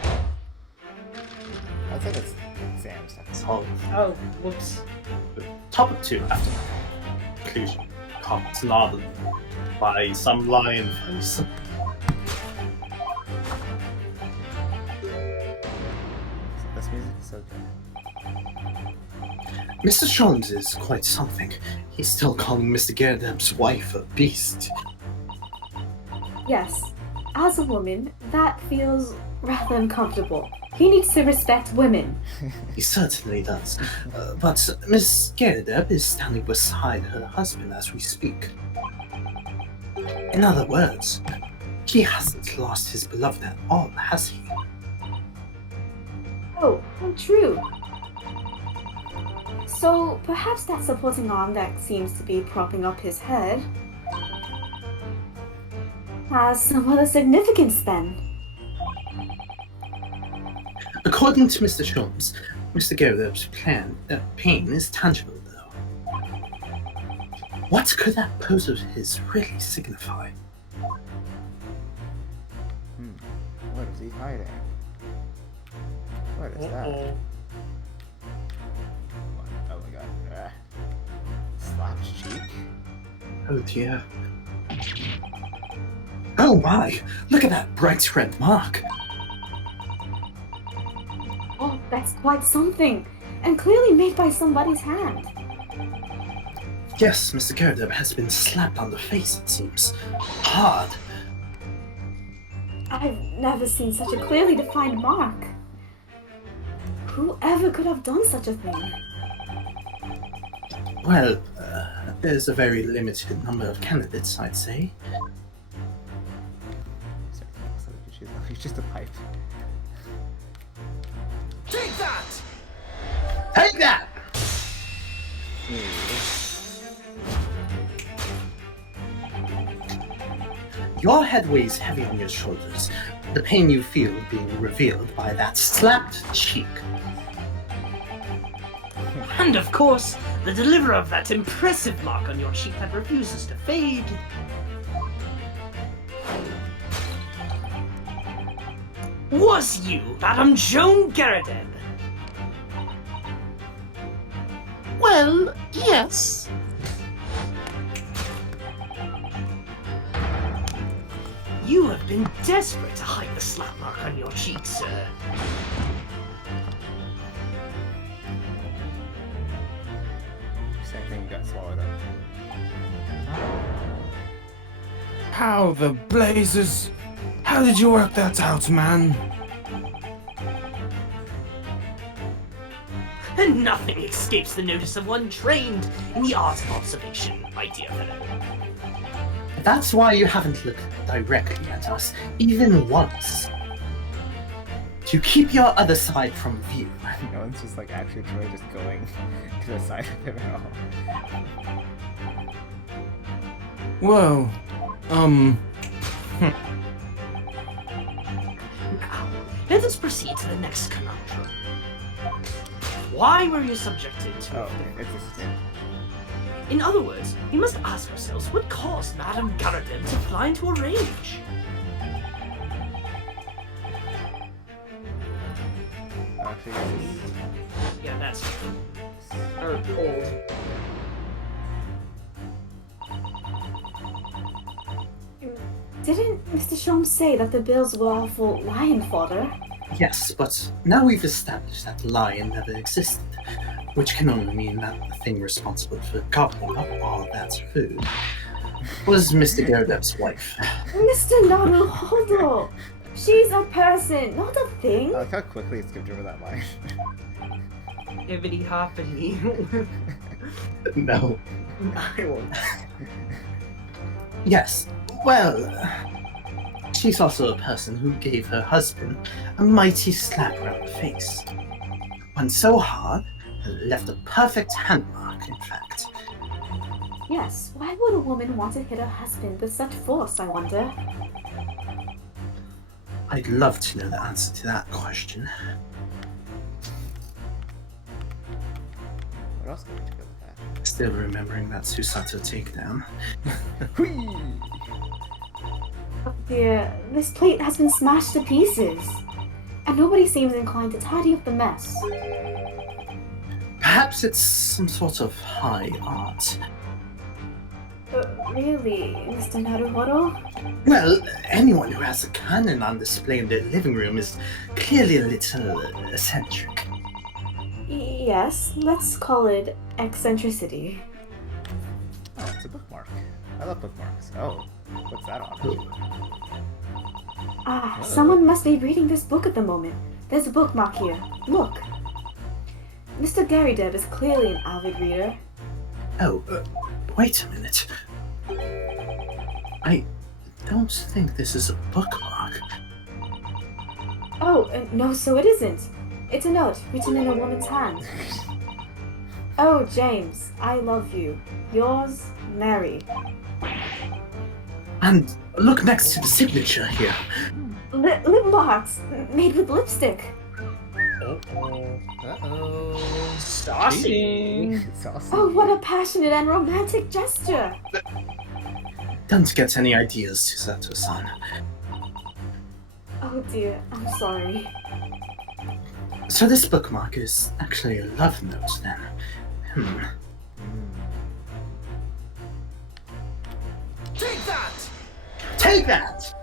I think it's Sam's stuff. So, Oh, whoops. topic 2 after conclusion. Comics novel by some lion face. This music is so good. Mr. Sholmes is quite something. He's still calling Mr. Garrideb's wife a beast. Yes, as a woman, that feels rather uncomfortable. He needs to respect women. He certainly does. But Miss Garrideb is standing beside her husband as we speak. In other words, he hasn't lost his beloved at all, has he? Oh, true. So perhaps that supporting arm that seems to be propping up his head has some other significance then. According to Mr. Sholmes, Mr. Garrideb's pain is tangible, though. What could that pose of his really signify? What is he hiding? What is that? Uh-oh. Oh my god. Slapped cheek? Oh dear. Oh my! Look at that bright red mark! Oh, that's quite something, and clearly made by somebody's hand. Yes, Mr. Garrideb has been slapped on the face, it seems. Hard. I've never seen such a clearly defined mark. Whoever could have done such a thing? Well, there's a very limited number of candidates, I'd say. He's just a pipe. Take that! Take that! Your head weighs heavy on your shoulders, the pain you feel being revealed by that slapped cheek. And of course, the deliverer of that impressive mark on your cheek that refuses to fade. Was you, Madame Joan Garrideb? Well, yes. You have been desperate to hide the slap mark on your cheek, sir. Same thing got swallowed up. How the blazes? How did you work that out, man? And nothing escapes the notice of one trained in the art of observation, my dear fellow. That's why you haven't looked directly at us, even once. To keep your other side from view. No one's just like actually truly just going to the side of him at all. Well, Now, let us proceed to the next conundrum. Why were you subjected to Oh, it's just In other words, we must ask ourselves what caused Madame Garrideb to fly into a rage. actually this is Yeah, that's or old. Didn't Mr. Sholmes say that the bills were all for lion fodder? Yes, but now we've established that the lion never existed. which can only mean that the thing responsible for gobbling up all that food was Mr. Gyarados' wife. Mr. Naruhodo! She's a person, not a thing. I like how quickly it skipped over that line. Hibbity hoppity. No. I won't. Yes, well, she's also a person who gave her husband a mighty slap around the face. One so hard that it left a perfect hand mark, in fact. Yes, why would a woman want to hit her husband with such force, I wonder? I'd love to know the answer to that question. What else can we do with that? Still remembering that Susato takedown. Oh dear, this plate has been smashed to pieces. And nobody seems inclined to tidy up the mess. Perhaps it's some sort of high art. Really, Mr. Naruhodo? Well, anyone who has a cannon on display in their living room is clearly a little eccentric. Yes, let's call it eccentricity. Oh, it's a bookmark. I love bookmarks. Oh, what's that on? Ah, someone must be reading this book at the moment. There's a bookmark here. Look. Mr. Garydeb is clearly an avid reader. Oh, wait a minute. I don't think this is a bookmark. Oh, no, so it isn't. It's a note written in a woman's hand. Oh, James, I love you. Yours, Mary. And look next to the signature here. Lip marks made with lipstick. Uh-oh. Uh-oh. Saucy. Saucy. Oh, what a passionate and romantic gesture. Don't get any ideas, Susato-san. Oh dear, I'm sorry. So this bookmark is actually a love note, then. Take that! Take that!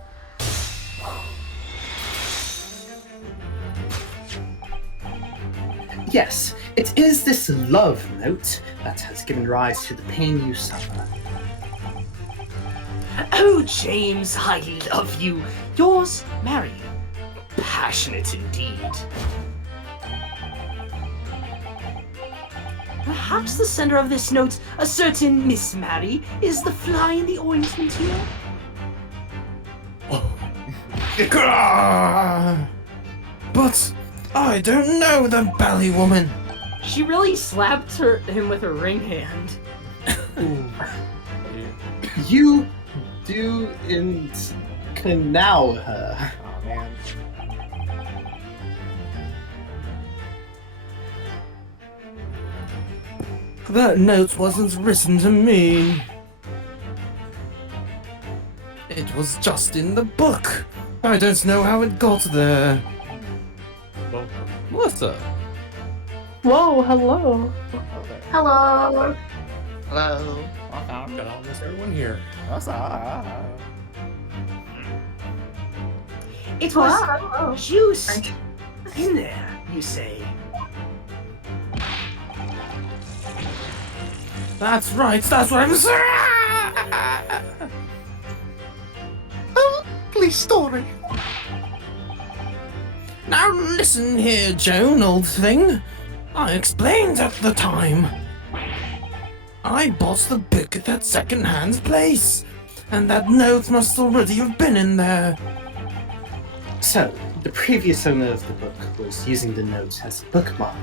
Yes, it is this love note that has given rise to the pain you suffer. Oh, James, I love you. Yours, Mary. Passionate indeed. Perhaps the sender of this note, a certain Miss Mary, is the fly in the ointment here? But I don't know the bally woman. She really slapped him with her ring hand. You do in canal her. Oh man. That note wasn't written to me. It was just in the book. I don't know how it got there. Welcome. What's up? Whoa, hello. Hello. Hello. Got almost everyone here. What's up? It was Wow. juiced in there, you say? That's right, that's what I'm saying! Please, story. Now listen here, Joan, old thing. I explained at the time. I bought the book at that second-hand place, and that note must already have been in there. So, the previous owner of the book was using the note as a bookmark.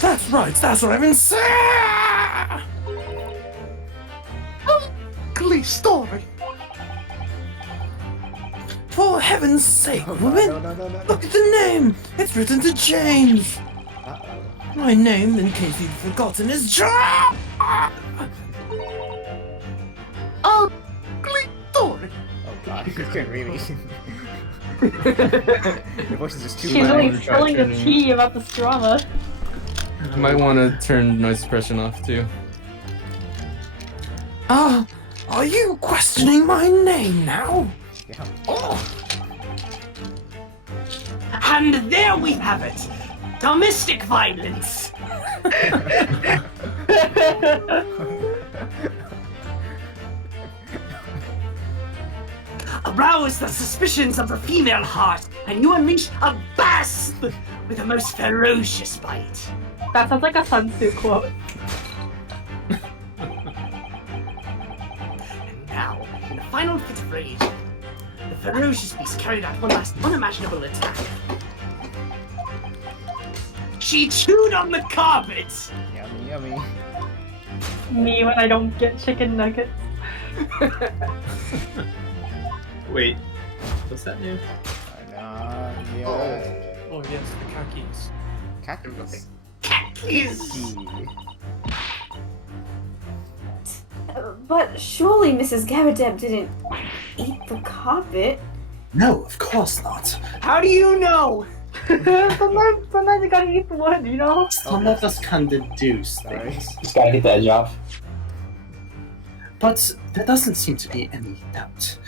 That's right, that's what I've been saying! Please, story. For heaven's sake, No, woman! no, no, no, no. Look at the name! It's written to James! Uh-oh. My name, in case you've forgotten, is John! Oh, please, story. Oh god, you can't really. Your voice is just too She's loud. really spilling the tea about this drama. You might want to turn noise suppression off too. Ah, are you questioning my name now? Yeah. Oh, And there we have it! Domestic violence! Arouse the suspicions of the female heart, and you unleash a beast with a most ferocious bite. That sounds like a Sun Tzu quote. And now, in a final fit of rage, the ferocious beast carried out one last unimaginable attack. She chewed on the carpet! Yummy, yummy. Me when I don't get chicken nuggets. Wait, what's that new? Yeah. Oh yes, the kakis. Cactus. Khakis! But surely Mrs. Garadeb didn't eat the carpet. No, of course not. How do you know? sometimes you gotta eat the wood, you know? Some of us can deduce Sorry. things. Just gotta get the edge off. But there doesn't seem to be any doubt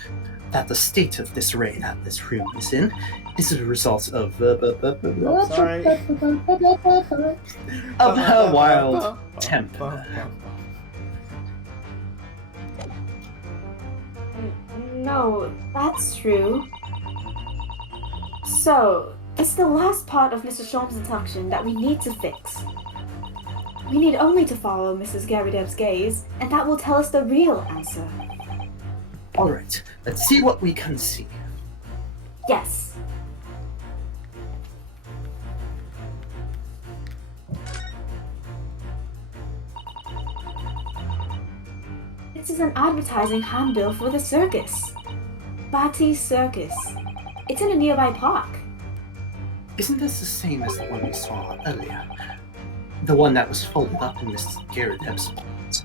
that the state of disarray that this room is in is a result of Sorry. of her wild temper. No, that's true. So, it's the last part of Mr. Sholm's deduction that we need to fix. We need only to follow Mrs. Garadeb's gaze, and that will tell us the real answer. Alright, let's see what we can see. Yes. This is an advertising handbill for the circus. Bati Circus. It's in a nearby park. Isn't this the same as the one we saw earlier? The one that was folded up in Mrs. Garadeb's pot?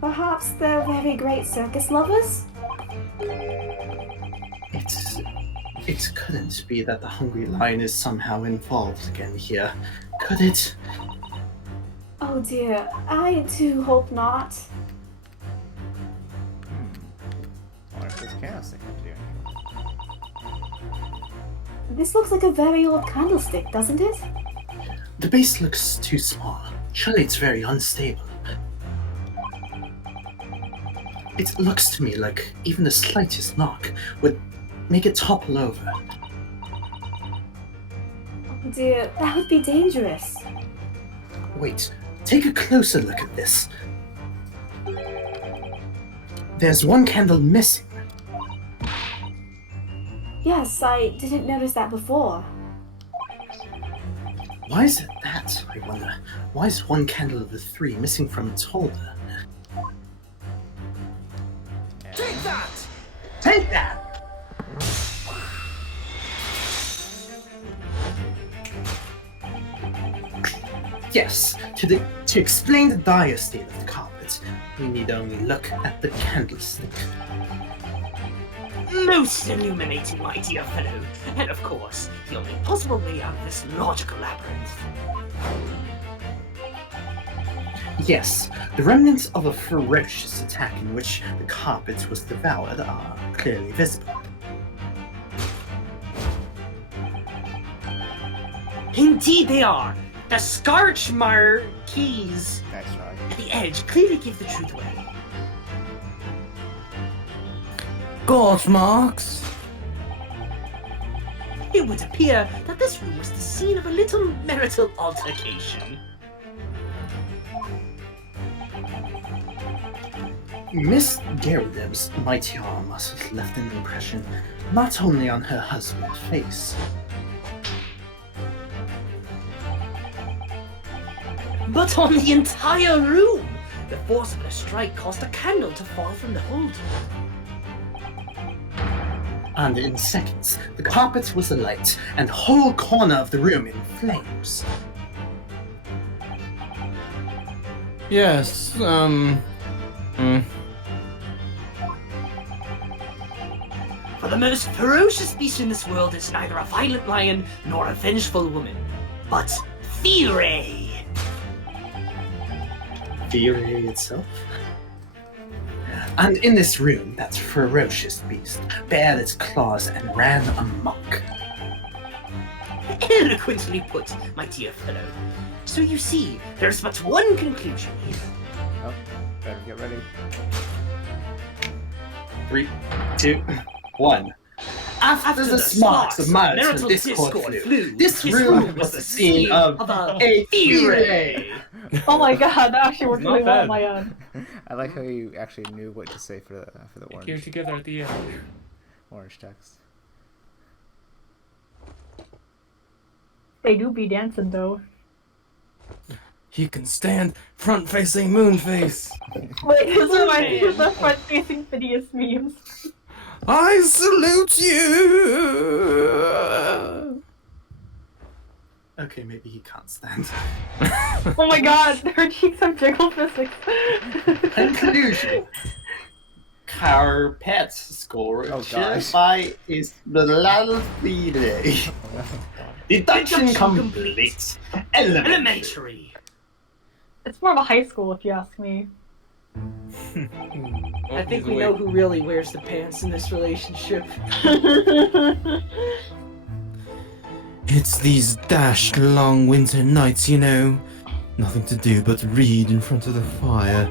Perhaps they're very great circus lovers? It couldn't be that the Hungry Lion is somehow involved again here, could it? Oh dear, I do hope not. What if this chaos thing I'm doing? This looks like a very old candlestick, doesn't it? The base looks too small. Surely it's very unstable. It looks to me like even the slightest knock would make it topple over. Oh dear, that would be dangerous. Wait, take a closer look at this. There's one candle missing. Yes, I didn't notice that before. Why is it that, I wonder? Why is one candle of the three missing from its holder? Take that! Take that! Yes, to explain the dire state of the carpet, we need only look at the candlestick. Most illuminating, my dear fellow. And of course, the only possible way out of this logical labyrinth. Yes, the remnants of a ferocious attack in which the carpet was devoured are clearly visible. Indeed they are! The Scarchmire keys Nice try. at the edge clearly give the truth away. Gorge marks. It would appear that this room was the scene of a little marital altercation. Miss Garadeb's mighty arm must have left an impression not only on her husband's face, But on the entire room! The force of her strike caused a candle to fall from the holder. and in seconds, the carpet was alight and the whole corner of the room in flames. Yes, For the most ferocious beast in this world is neither a violent lion nor a vengeful woman, but Theory! Theory itself? And in this room, that ferocious beast bared its claws and ran amok. Eloquently put, my dear fellow. So you see, there's but one conclusion here. Oh, better get ready. 3, 2, 1. After the smarts of marital discord flew, this room was the scene of a fiere. Oh my god, that actually worked Not really well on bad. my end. I like how you actually knew what to say for the Came orange together at the end. orange text. They do be dancing though. He can stand front-facing Moonface. Wait, this reminds me of the front-facing Phineas memes. I salute you. Okay, maybe he can't stand. Oh my god, her cheeks have jiggle physics. Conclusion. Carpet score Oh, gosh. by is the Lalfide. Deduction complete. Elementary. It's more of a high school if you ask me. I think we know who really wears the pants in this relationship. It's these dashed long winter nights, you know. Nothing to do but read in front of the fire.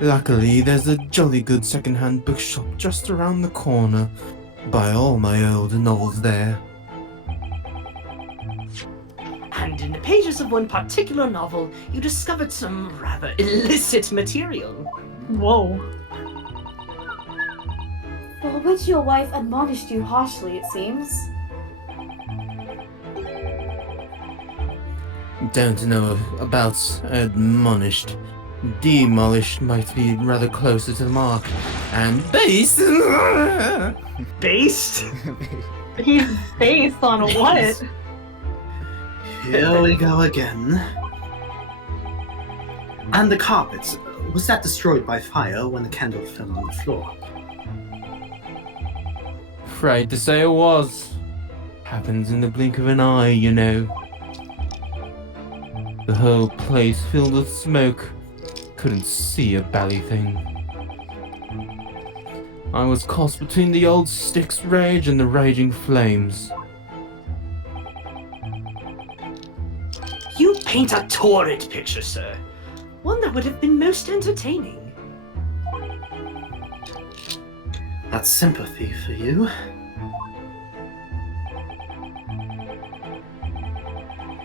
Luckily, there's a jolly good second-hand bookshop just around the corner. Buy all my old novels there. And in the pages of one particular novel, you discovered some rather illicit material. Whoa. For which your wife admonished you harshly, it seems. Don't know about admonished. Demolished might be rather closer to the mark. And based. Based? He's based on what? Here we go again. And the carpet, was that destroyed by fire when the candle fell on the floor? Afraid to say it was. Happens in the blink of an eye, you know. The whole place filled with smoke. Couldn't see a bally thing. I was caught between the old stick's rage and the raging flames. You paint a torrid picture, sir. One that would have been most entertaining. That's sympathy for you.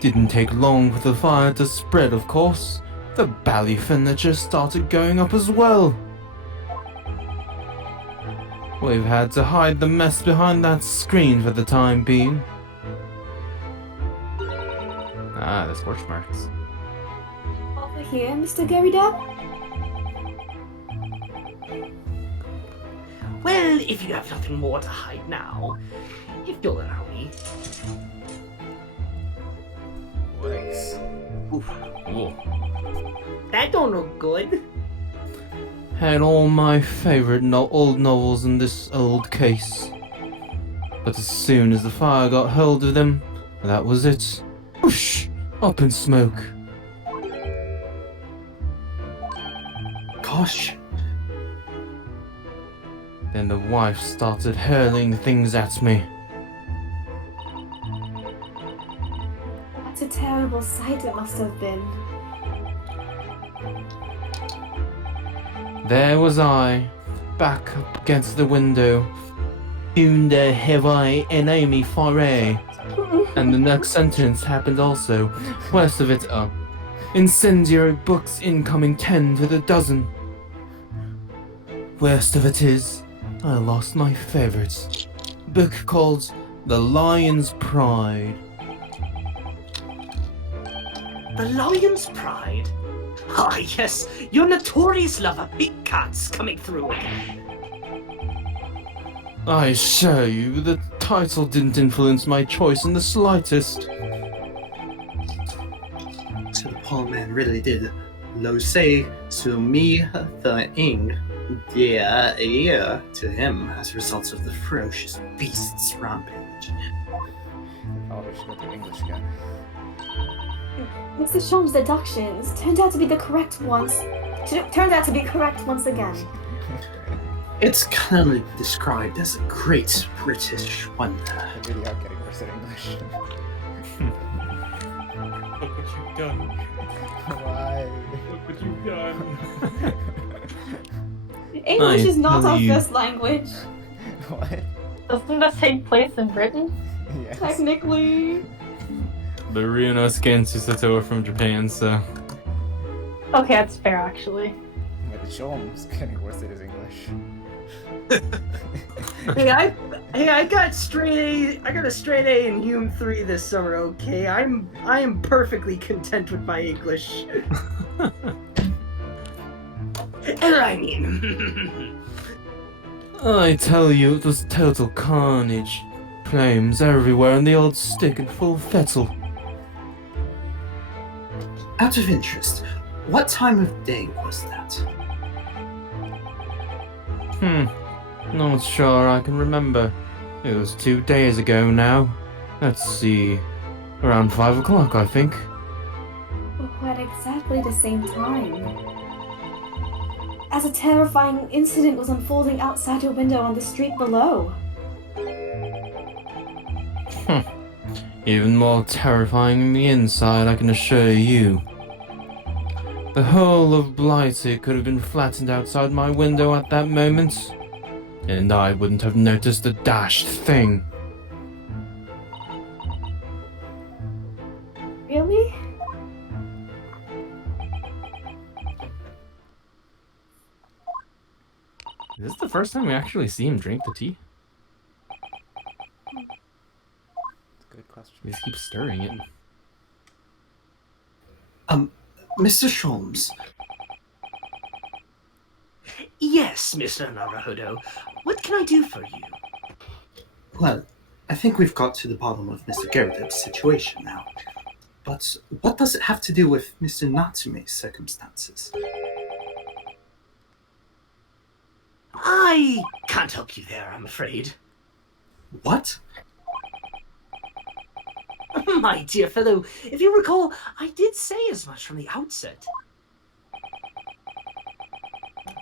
Didn't take long for the fire to spread, of course. The bally furniture started going up as well. We've had to hide the mess behind that screen for the time being. Ah, the scorch marks. Over here, Mr. Gary Dab? Well, if you have nothing more to hide now, if you'll allow me. Yikes. Ooh. That don't look good. Had all my favorite old novels in this old case. But as soon as the fire got hold of them, that was it. Whoosh! Up in smoke. Gosh. Then the wife started hurling things at me. What a terrible sight it must have been. There was I, back up against the window. Unde have I enemy foray? And the next sentence happened also. Worst of it, incendiary books incoming 10 to the dozen. Worst of it is, I lost my favourite. Book called The Lion's Pride. The Lion's Pride? Ah, yes, your notorious love of big cats coming through again. I assure you, the title didn't influence my choice in the slightest. So the poor man really did. Lo say to me the ing dear ear to him as a result of the ferocious beast's rampage. Oh, we should go to English again. Mr. Shong's deductions turned out to be correct once again. It's commonly described as a great British wonder. They really are getting worse at English. Look what you've done. Why? Look what you've done. English is not our believe- first language. What? Doesn't this take place in Britain? Yes. Technically. But Ryuno's Gensusato are from Japan, so. Okay, that's fair actually. But the Sholm's getting worse at his English. Hey, I got straight A. I got a straight A in Hume 3 this summer. Okay, I am perfectly content with my English. And I mean, I tell you, it was total carnage. Flames everywhere and the old stick in full fettle. Out of interest, what time of day was that? Not sure I can remember. It was 2 days ago now. Let's see. Around 5 o'clock, I think. But at exactly the same time. As a terrifying incident was unfolding outside your window on the street below. Even more terrifying on the inside, I can assure you. The whole of Blighty could have been flattened outside my window at that moment, and I wouldn't have noticed a dashed thing. Really? Is this the first time we actually see him drink the tea? Good question. He just keeps stirring it. Mr. Sholmes, Yes, Mr. Naruhodo. What can I do for you? well, I think we've got to the bottom of Mr. Geridev's situation now. But what does it have to do with Mr. Natsume's circumstances? I can't help you there, I'm afraid. What? My dear fellow, if you recall, I did say as much from the outset.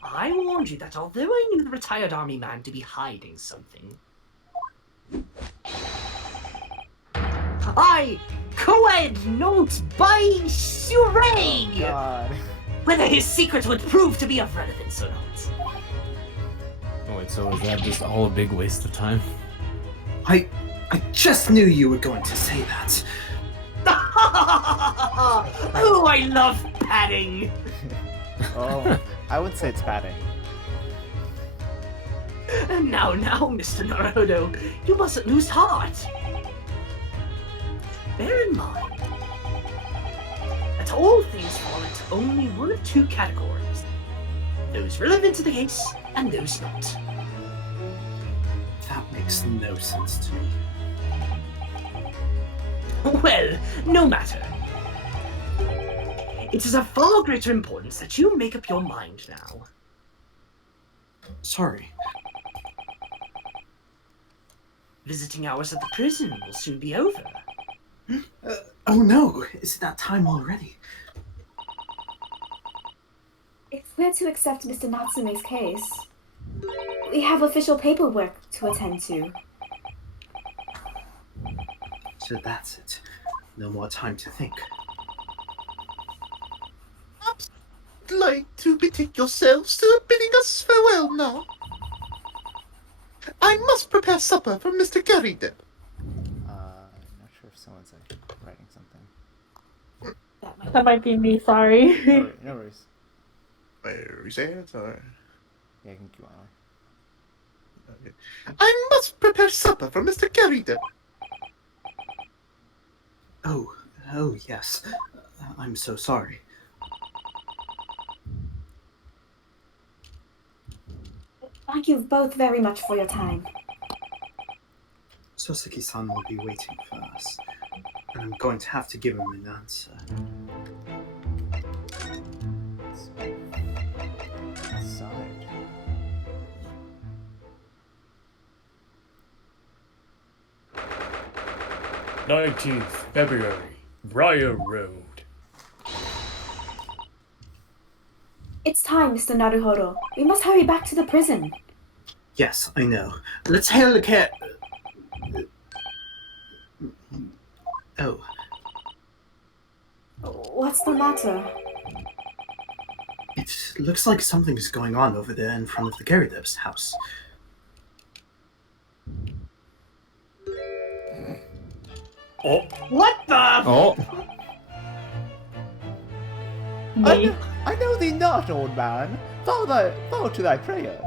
I warned you that although I knew the retired army man to be hiding something, I coed not by Surrey God. whether his secret would prove to be of relevance or not. Oh wait, so is that just all a big waste of time? I just knew you were going to say that. Oh, I love padding. Oh, I would say it's padding. And now, Mr. Naruhodo, you mustn't lose heart. Bear in mind that all things fall into only one of two categories. Those relevant to the case, and those not. That makes no sense to me. Well, no matter. It is of far greater importance that you make up your mind now. Sorry. Visiting hours at the prison will soon be over. Oh no, is it that time already? If we're to accept Mr. Natsume's case, we have official paperwork to attend to. So that's it. No more time to think. Like to betake yourselves to bidding us farewell now. I must prepare supper for Mr. Garrido. I'm not sure if someone's writing something. That might be me, sorry. No worries. Where is it? Or... Yeah, you can keep on. I must prepare supper for Mr. Garrido. Oh yes. I'm so sorry. Thank you both very much for your time. Soseki-san will be waiting for us, and I'm going to have to give him an answer. Side. 19th February, Briar Road. It's time, Mr. Naruhodo. We must hurry back to the prison. Yes, I know. Let's hail the cat. Oh, What's the matter? it looks like something's going on over there in front of the Garydev's house. Oh, What the? Oh, Me. I know thee not, old man. Fall to thy prayers.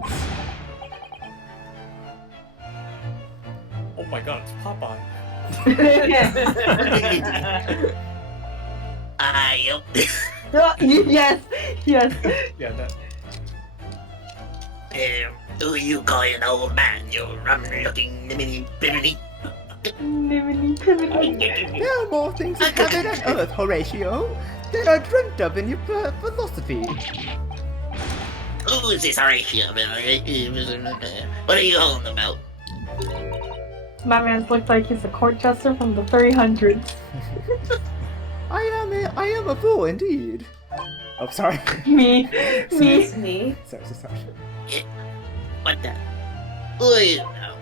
oh my God, it's Popeye. Yes, yes. Yeah, that. Who you calling old man? You rum-looking niminy bibbity. Nimini, pimini. There are more things in heaven and earth, Horatio, than are dreamt of in your philosophy. Who is this Horatio? What are you on about? My man looks like he's a court jester from the 300s. I am a fool indeed. Oh, sorry. Me. Excuse me. sorry. What the? Who are you now?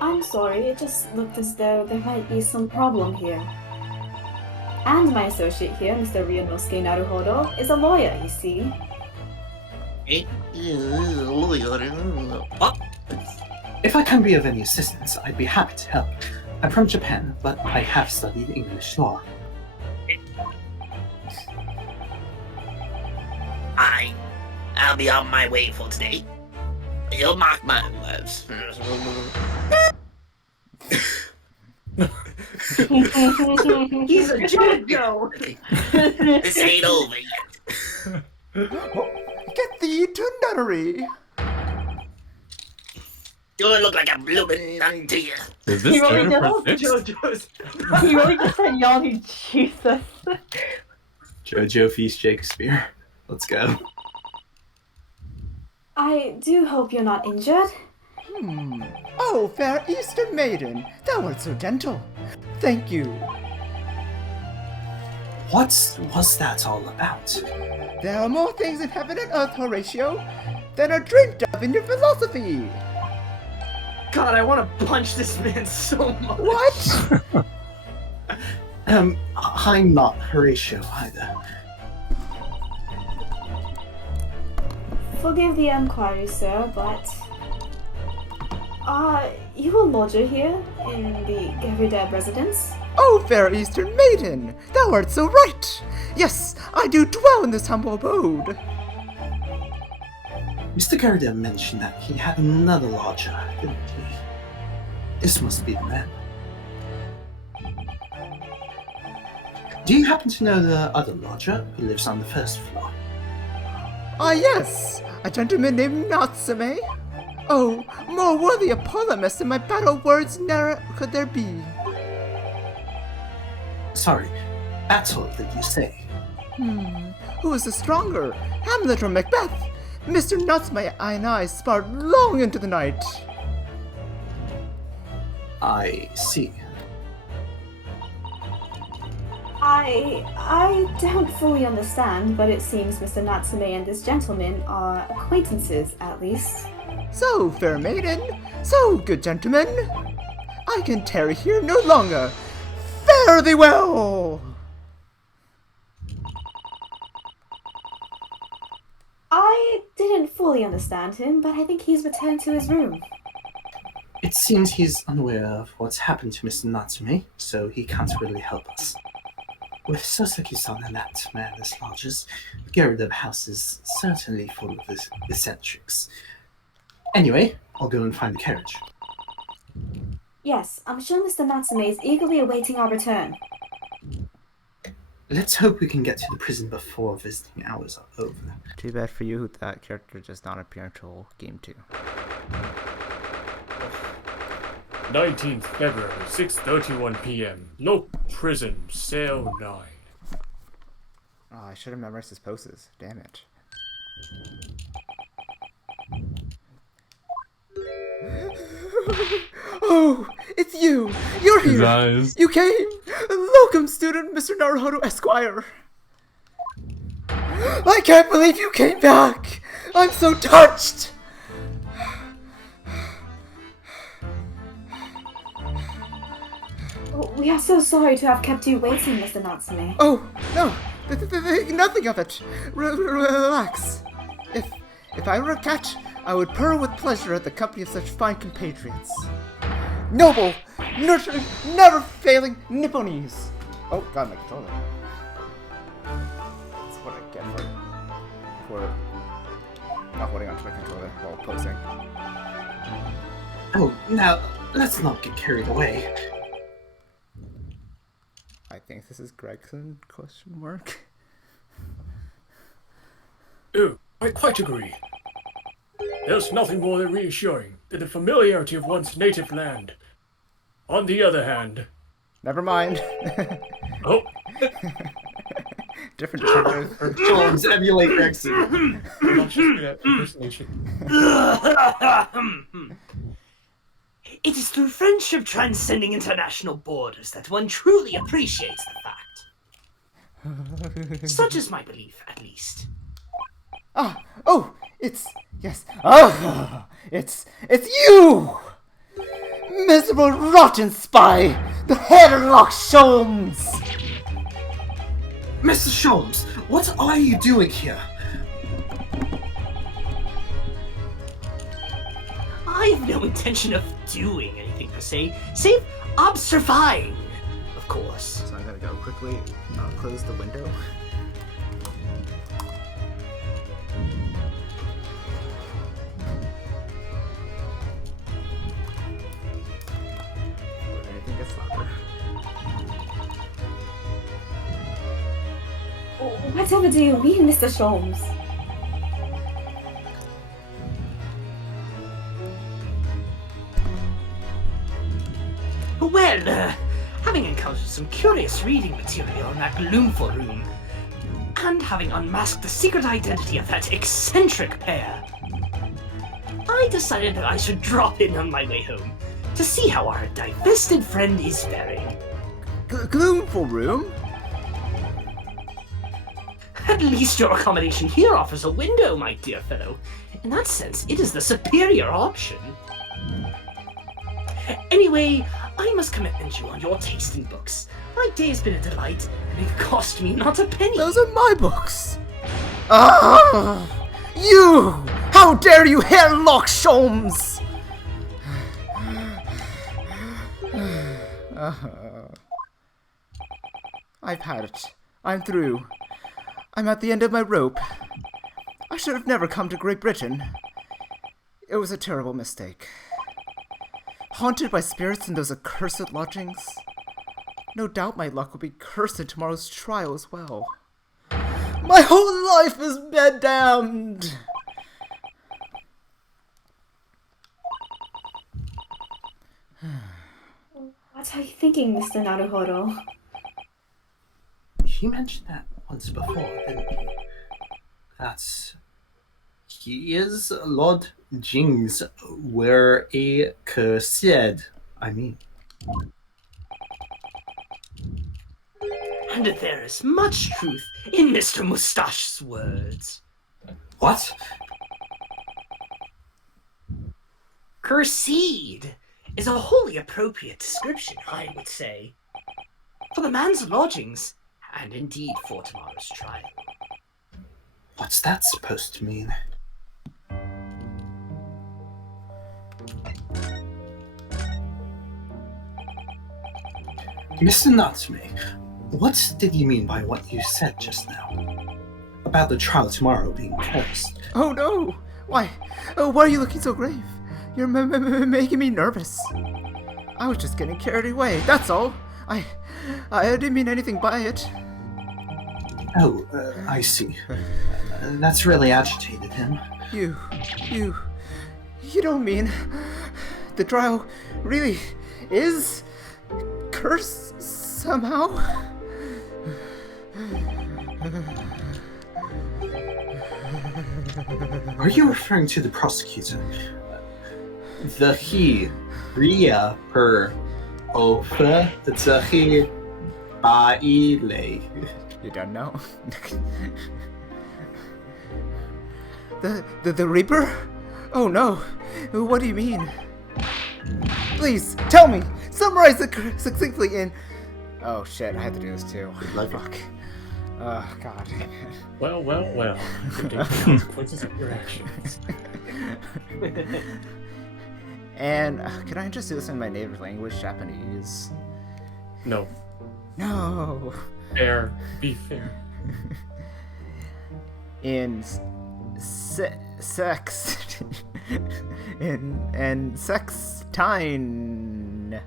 I'm sorry, it just looked as though there might be some problem here. And my associate here, Mr. Ryunosuke Naruhodo, is a lawyer, you see. What? If I can be of any assistance, I'd be happy to help. I'm from Japan, but I have studied English law. I'll be on my way for today. You'll mark my words. He's a JoJo. This ain't over yet. Get thee to nunnery. You look like a blooming nun to you. is this He really Jennifer does. Fix? JoJo's. He really just said Yanni, Jesus. Jojo Feast Shakespeare. Let's go. I do hope you're not injured. Oh, fair Eastern maiden, thou art so gentle. Thank you. What was that all about? There are more things in heaven and earth, Horatio, than are dreamt of in your philosophy. God, I want to punch this man so much. What? I'm not Horatio either. Forgive the inquiry, sir, but... you a lodger here in the Gavidab residence? Oh, fair Eastern maiden, thou art so right. Yes, I do dwell in this humble abode. Mr. Garidev mentioned that he had another lodger, didn't he? This must be the man. Do you happen to know the other lodger who lives on the first floor? Ah, yes, a gentleman named Natsume. Oh, more worthy a polemist than my battle words ne'er could there be. Sorry, battle did you say? Who is the stronger, Hamlet or Macbeth? Mr. Natsume and I sparred long into the night. I see. I don't fully understand, but it seems Mr. Natsume and this gentleman are acquaintances, at least. So, fair maiden, so, good gentlemen, I can tarry here no longer. Fare thee well! I didn't fully understand him, but I think he's returned to his room. It seems he's unaware of what's happened to Mr. Natsume, so he can't really help us. With Soseki-san and that man as lodgers, the Garidev house is certainly full of eccentrics. Anyway, I'll go and find the carriage. Yes, I'm sure Mr. Natsume is eagerly awaiting our return. Let's hope we can get to the prison before visiting hours are over. Too bad for you, that character does not appear until Game 2. 19th February, 6:31 p.m. Look, prison, cell 9. Oh, I should have memorized his poses. Damn it. Oh, it's you! You're His here! eyes. You came! Welcome, student Mr. Naruhodo Esquire! I can't believe you came back! I'm so touched! We are so sorry to have kept you waiting, Mr. Natsume. Oh, no! Nothing of it! Relax. If I were a cat, I would purr with pleasure at the company of such fine compatriots. Noble, nurturing, never failing Nipponese! Oh, God, my controller. That's what I get for not holding onto my controller while posing. Oh, now, let's not get carried away. I think this is Gregson, question mark. Oh, I quite agree. There's nothing more than reassuring than the familiarity of one's native land. On the other hand... Never mind. Oh. Different genres. Jones, emulate Gregson. I'm not just good at impersonation. It is through friendship transcending international borders that one truly appreciates the fact. Such is my belief, at least. It's you! Miserable, rotten spy! The Hairlock Sholmes! Mr. Sholmes, what are you doing here? I have no intention of doing anything per se, save observing, of course. So I'm gonna go quickly close the window. Anything gets louder. Whatever do you mean, Mr. Sholmes? Well, having encountered some curious reading material in that gloomful room, and having unmasked the secret identity of that eccentric pair, I decided that I should drop in on my way home to see how our divested friend is faring. Gloomful room? At least your accommodation here offers a window, my dear fellow. In that sense, it is the superior option. Anyway, I must commend you on your taste in books. My day has been a delight, and it cost me not a penny. Those are my books! Ah! You! How dare you, Hairlock Sholmes! I've had it. I'm through. I'm at the end of my rope. I should have never come to Great Britain. It was a terrible mistake. Haunted by spirits in those accursed lodgings. No doubt my luck will be cursed in tomorrow's trial as well. My whole life is bedamned! What are you thinking, Mr. Naruhodo? He mentioned that once before, didn't he? That's... He is Lord Jing's were a cursed, I mean. And there is much truth in Mr. Mustache's words. What? Cursed is a wholly appropriate description, I would say, for the man's lodgings, and indeed for tomorrow's trial. What's that supposed to mean? Mr. Natsume, what did you mean by what you said just now? About the trial tomorrow being cursed? Oh no! Why are you looking so grave? You're making me nervous. I was just getting carried away, that's all. I didn't mean anything by it. Oh, I see. That's really agitated him. You don't mean the trial really is cursed somehow? Are you referring to the prosecutor? The he, Ria, her, offer, the he, baile. You don't know? The Reaper? Oh no, what do you mean? Please, tell me, summarize it succinctly in Oh shit, I had to do this too. luck. Fuck. Oh god. Well, well, well. You can take the consequences of your actions. And can I just do this in my native language, Japanese? No. No. Fair. Be fair. In sex in sextine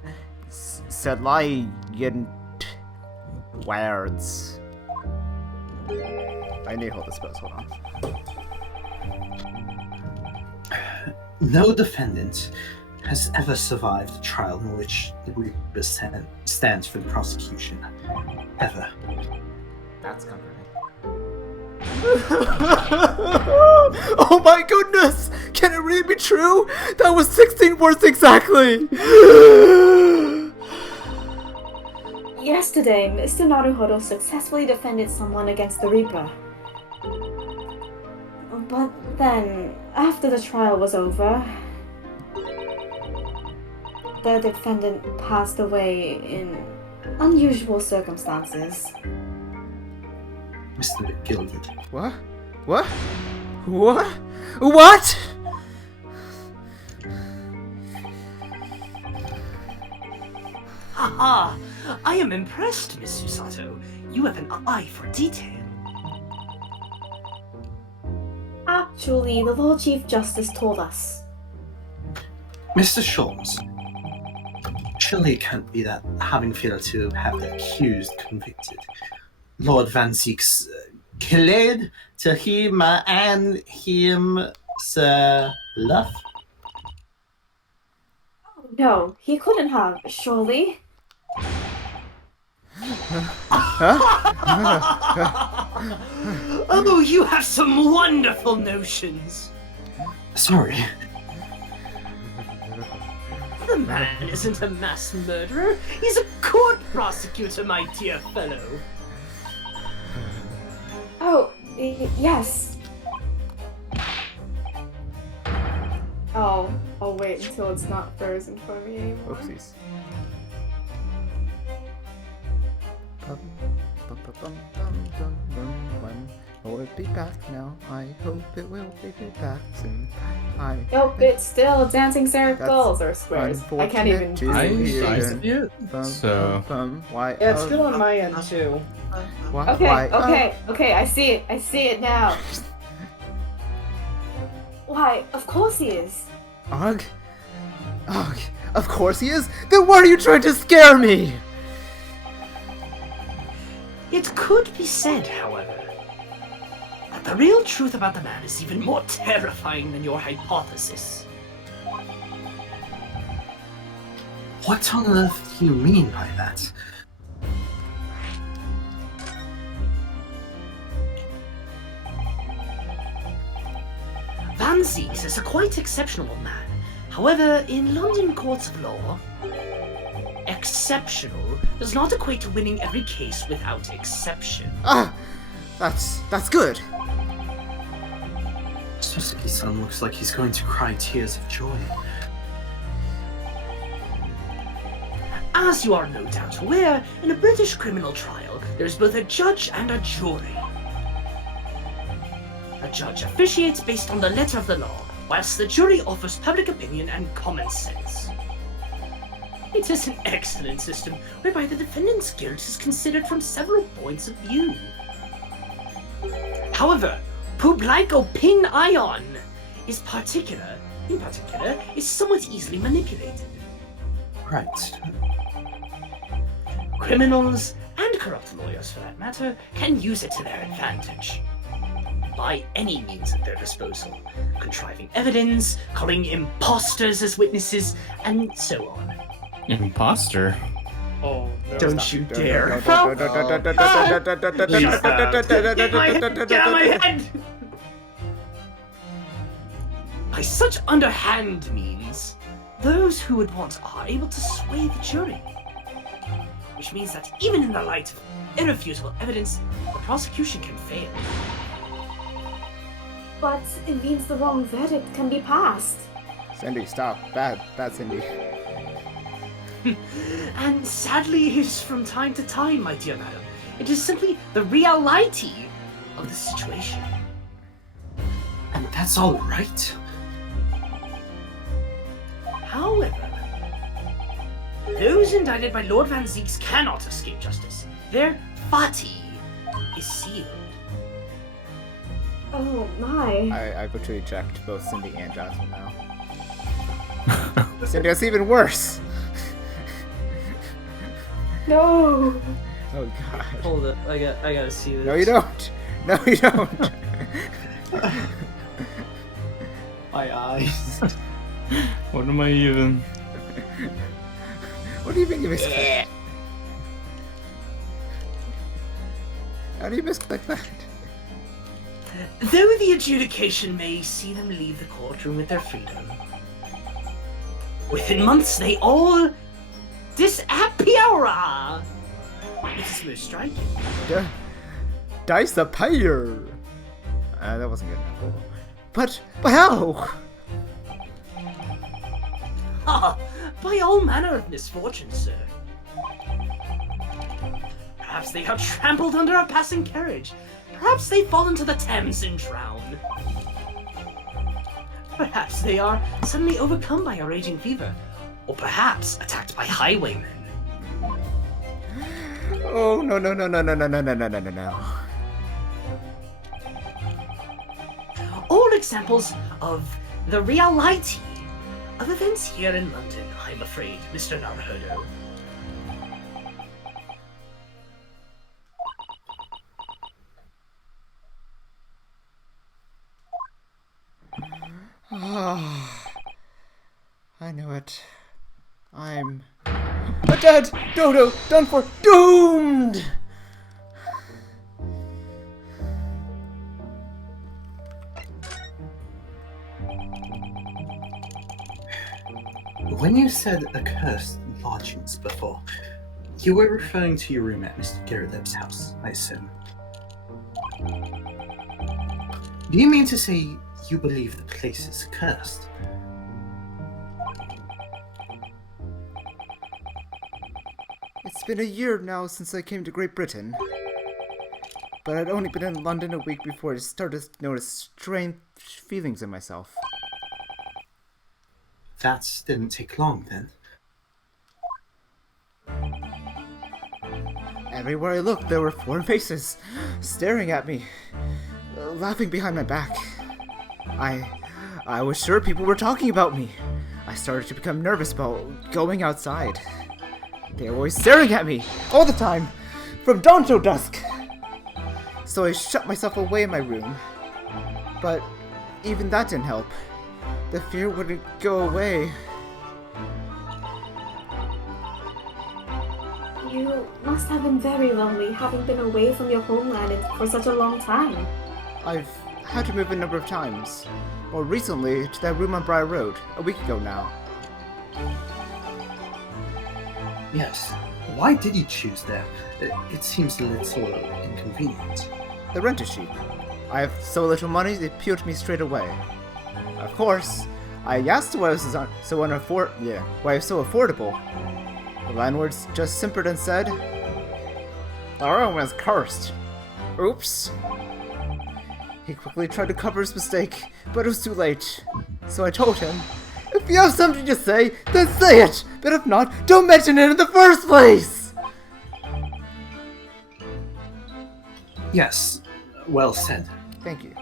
salient words. I need to hold this pose, hold on. No defendant has ever survived a trial in which the Reaper stands for the prosecution. Ever. That's comforting. Oh my goodness! Can it really be true? That was 16 words exactly! Yesterday, Mr. Naruhodo successfully defended someone against the Reaper. But then, after the trial was over, the defendant passed away in unusual circumstances. Mr. Gilded. What? What? What? What? Haha! I am impressed, Miss Susato. You have an eye for detail. Actually, the Lord Chief Justice told us. Mr. Sholmes, surely it can't be that having failed to have the accused convicted, Lord Van Ziek's killed to him and himself? No, he couldn't have, surely. Oh, you have some wonderful notions. Sorry. The man isn't a mass murderer. He's a court prosecutor, my dear fellow. Oh, yes. Oh, I'll wait until it's not frozen for me anymore. Oopsies. Will it be back now? I hope it will be back soon. Nope, it's still dancing circles or squares. I can't even I see. see it. So why? Yeah, it's still on my end too. Okay, I see it. I see it now. Why, of course he is. Ugh. Ugh. Of course he is. Then why are you trying to scare me? It could be said, however, that the real truth about the man is even more terrifying than your hypothesis. What on earth do you mean by that? Van Zieks is a quite exceptional man. However, in London courts of law, exceptional does not equate to winning every case without exception. Ah, that's good. Suzuki-san looks like he's going to cry tears of joy. As you are no doubt aware, in a British criminal trial, there is both a judge and a jury. A judge officiates based on the letter of the law, whilst the jury offers public opinion and common sense. It is an excellent system whereby the defendant's guilt is considered from several points of view. However, public opinion is in particular, is somewhat easily manipulated. Right. Criminals, and corrupt lawyers for that matter, can use it to their advantage. By any means at their disposal, contriving evidence, calling imposters as witnesses, and so on. imposter. Oh, no. Don't you dare! Don't- Get out of my head! By such underhand means, those who would want are able to sway the jury. Which means that even in the light of irrefutable evidence, the prosecution can fail. But it means the wrong verdict can be passed. Cindy, stop. Bad Cindy. And sadly, it is from time to time, my dear madam. It is simply the reality of the situation. And that's all right? However, those indicted by Lord Van Zeeks cannot escape justice. Their fati is sealed. Oh my. I go to eject both Cindy and Jasmine now. Cindy, that's even worse! No. Oh god. Hold it. I gotta see this. No, you don't! No, you don't! My eyes. What am I even? What do you mean you misclicked? How do you misclick that? Though the adjudication may see them leave the courtroom with their freedom, within months they all disappear. It is most striking. Disappear! That wasn't good enough. But how? Ha! By all manner of misfortune, sir. Perhaps they are trampled under a passing carriage. Perhaps they fall into the Thames and drown. Perhaps they are suddenly overcome by a raging fever. Or perhaps attacked by highwaymen. Oh, no. All examples of the reality of events here in London, I'm afraid, Mr. Naruhodo. I knew it. I'm dead! Dodo! Done for! Doomed! When you said accursed lodgings before, you were referring to your room at Mr. Garrideb's house, I assume. Do you mean to say you believe the place is cursed? It's been a year now since I came to Great Britain. But I'd only been in London a week before I started to notice strange feelings in myself. That didn't take long, then. Everywhere I looked, there were 4 faces, staring at me, laughing behind my back. I was sure people were talking about me. I started to become nervous about going outside. They were always staring at me, all the time, from dawn till dusk. So I shut myself away in my room. But even that didn't help. The fear wouldn't go away. You must have been very lonely, having been away from your homeland for such a long time. I've had to move a number of times. More recently, to that room on Briar Road, a week ago now. Yes. Why did you choose there? It seems a little inconvenient. The rent is cheap. I have so little money, it appealed to me straight away. Of course, I asked why it was why it was so affordable. The landlord just simpered and said, "Our room is cursed." Oops. He quickly tried to cover his mistake, but it was too late. So I told him, "If you have something to say, then say it! But if not, don't mention it in the first place!" Yes, well said. Thank you.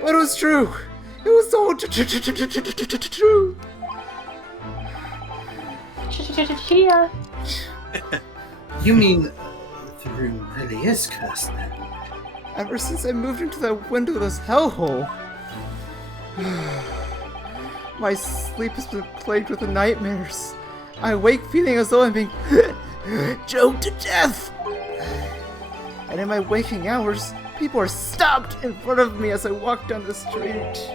But it was true! It was so true! Chia. You mean the room really is cursed, then? Ever since I moved into that windowless hellhole, my sleep has been plagued with nightmares. I wake feeling as though I'm being choked to death. And in my waking hours, people are stopped in front of me as I walk down the street.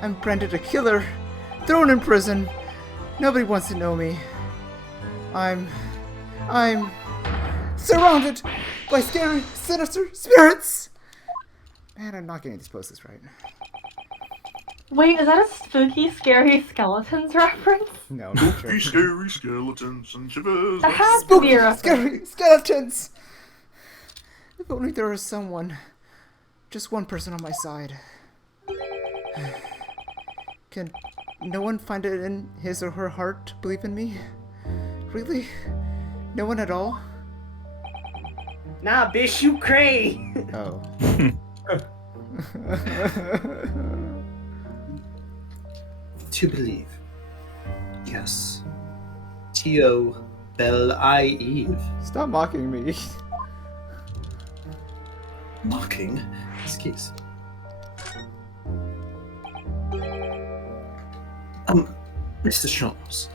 I'm branded a killer, thrown in prison. Nobody wants to know me. I'm surrounded by scary, sinister spirits! Man, I'm not getting these poses right. Wait, is that a spooky, scary skeletons reference? No, not Spooky, true. scary skeletons and shivers. That has to be a reference. Scary skeletons! If only there was someone. Just one person on my side. Can no one find it in his or her heart to believe in me? Really? No one at all? Nah, bitch, you cray. Oh. To believe. Yes. Tio Bel I Eve. Stop mocking me. Mocking? Excuse. Mr. Sholmes.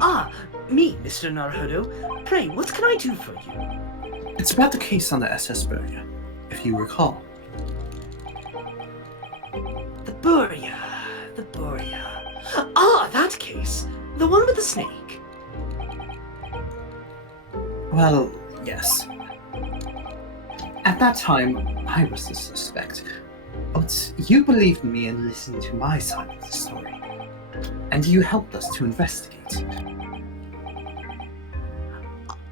Ah, me, Mr. Naruhodo. Pray, what can I do for you? It's about the case on the SS Buria, if you recall. The Buria. The Buria. Ah, that case. The one with the snake. Well, yes. At that time, I was the suspect. But you believed me and listened to my side of the story. And you helped us to investigate.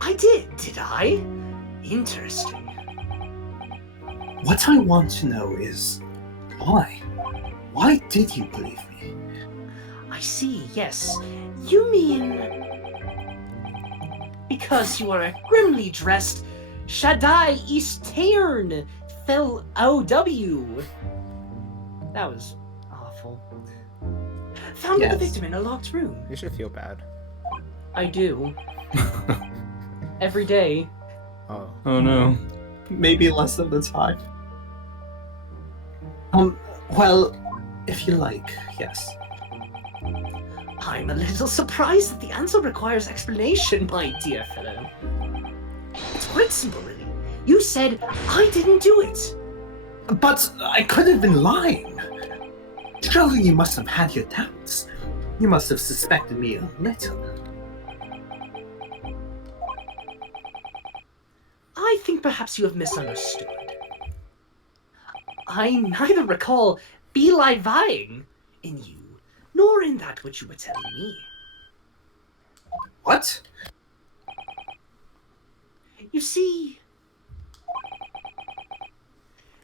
I did I? Interesting. What I want to know is, why? Why did you believe me? I see, yes. You mean... because you are a grimly dressed Shaddai Eastern Fel OW. That was awful. Found the victim in a locked room. You should feel bad. I do. Every day. Oh. Oh no. Maybe less of the time. Well, if you like, yes. I'm a little surprised that the answer requires explanation, my dear fellow. It's quite simple, really. You said I didn't do it. But I could have been lying. Surely you must have had your doubts. You must have suspected me a little. I think perhaps you have misunderstood. I neither recall be-lie-vying in you, nor in that which you were telling me. What? You see,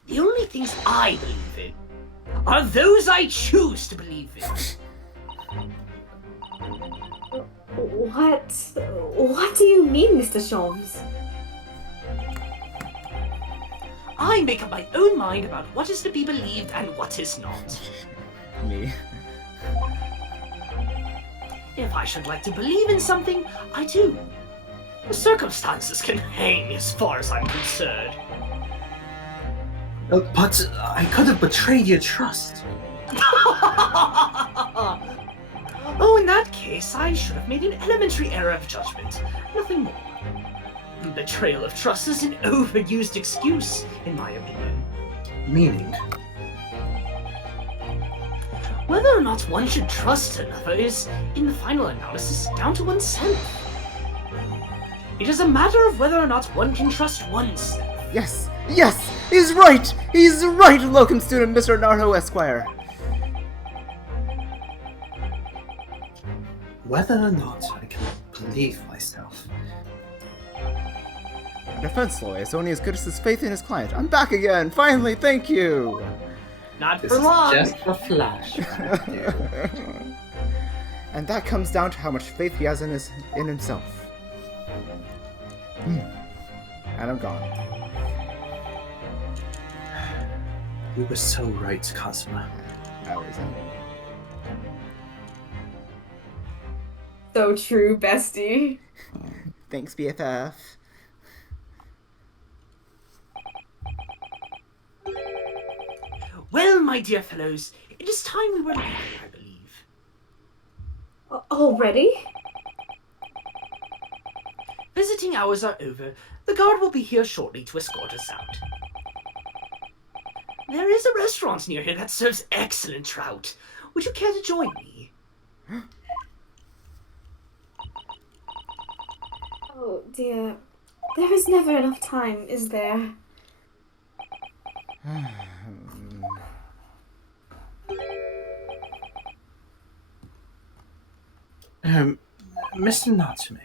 the only things I believe in are those I choose to believe in. What? What do you mean, Mr. Sholmes? I make up my own mind about what is to be believed and what is not. Me. If I should like to believe in something, I do. The circumstances can hang as far as I'm concerned. But I could have betrayed your trust. Oh, in that case, I should have made an elementary error of judgment. Nothing more. Betrayal of trust is an overused excuse, in my opinion. Meaning? Whether or not one should trust another is, in the final analysis, down to oneself. It is a matter of whether or not one can trust oneself. Yes! Yes! He's right! He's right, locum student Mr. Naruto Esquire! Whether or not I can believe myself. A defense lawyer is only as good as his faith in his client. I'm back again! Finally, thank you! Not This for is long! just a flash. And that comes down to how much faith he has in himself. And I'm gone. You were so right, Kazuma. I always am. So true, bestie. Thanks, BFF. Well, my dear fellows, it is time we were leaving, I believe. Already? Visiting hours are over. The guard will be here shortly to escort us out. There is a restaurant near here that serves excellent trout. Would you care to join me? Oh dear. There is never enough time, is there? Mr. Natsume,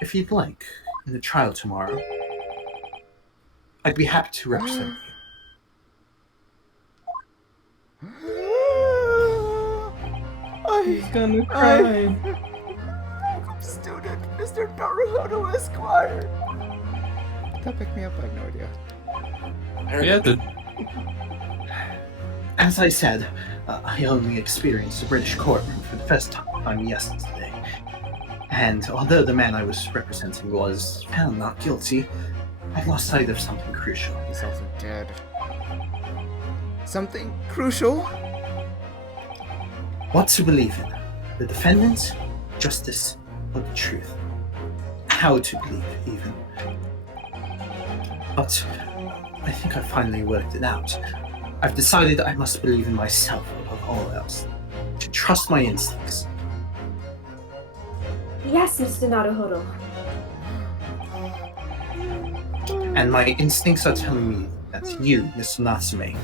if you'd like, in the trial tomorrow, I'd be happy to represent He's gonna cry. Student, Mr. Naruhodo Esquire. Did that pick me up? I have no idea. Yeah, the As I said, I only experienced the British courtroom for the first time yesterday. And although the man I was representing was found not guilty, I lost sight of something crucial. He's also dead. Something crucial? What to believe in? The defendant, justice, or the truth? How to believe, even. But I think I finally worked it out. I've decided I must believe in myself above all else. To trust my instincts. Yes, Mr. Naruhodo. And my instincts are telling me that you, Mr. Natsume,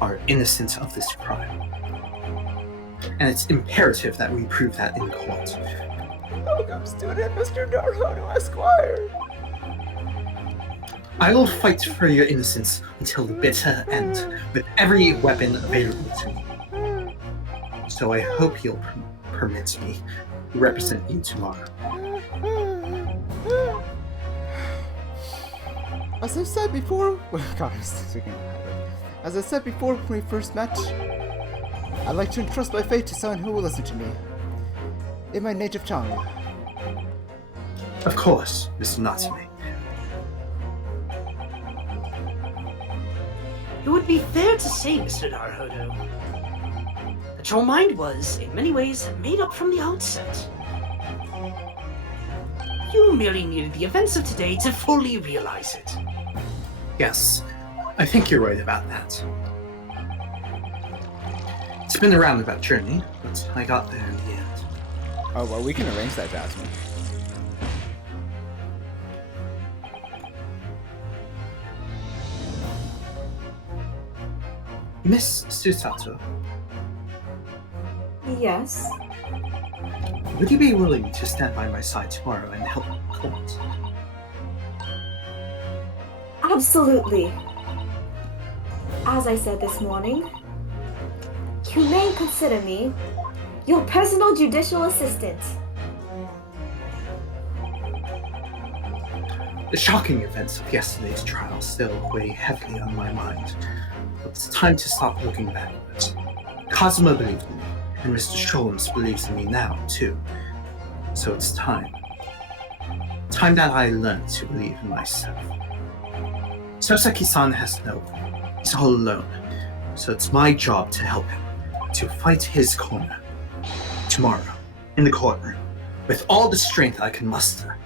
are innocent of this crime. And it's imperative that we prove that in court. Welcome, student, Mr. Naruhodo Esquire. I will fight for your innocence until the bitter end, with every weapon available to me. So I hope you'll permit me to represent you tomorrow. As I've said before, as I said before when we first met, I'd like to entrust my fate to someone who will listen to me in my native tongue. Of course, Mr. Natsume. It would be fair to say, Mr. Naruhodo, that your mind was, in many ways, made up from the outset. You merely needed the events of today to fully realize it. Yes, I think you're right about that. It's been a roundabout journey, but I got there in the end. Oh, well, we can arrange that, Jasmine. Miss Susato, Yes. would you be willing to stand by my side tomorrow and help me in court? Absolutely. As I said this morning, you may consider me your personal judicial assistant. The shocking events of yesterday's trial still weigh heavily on my mind, but it's time to stop looking backwards. Kazuma believed in me, and Mr. Sholmes believes in me now, too. So it's time. Time that I learned to believe in myself. Soseki-san has no one. He's all alone. So it's my job to help him, to fight his corner. Tomorrow, in the courtroom, with all the strength I can muster.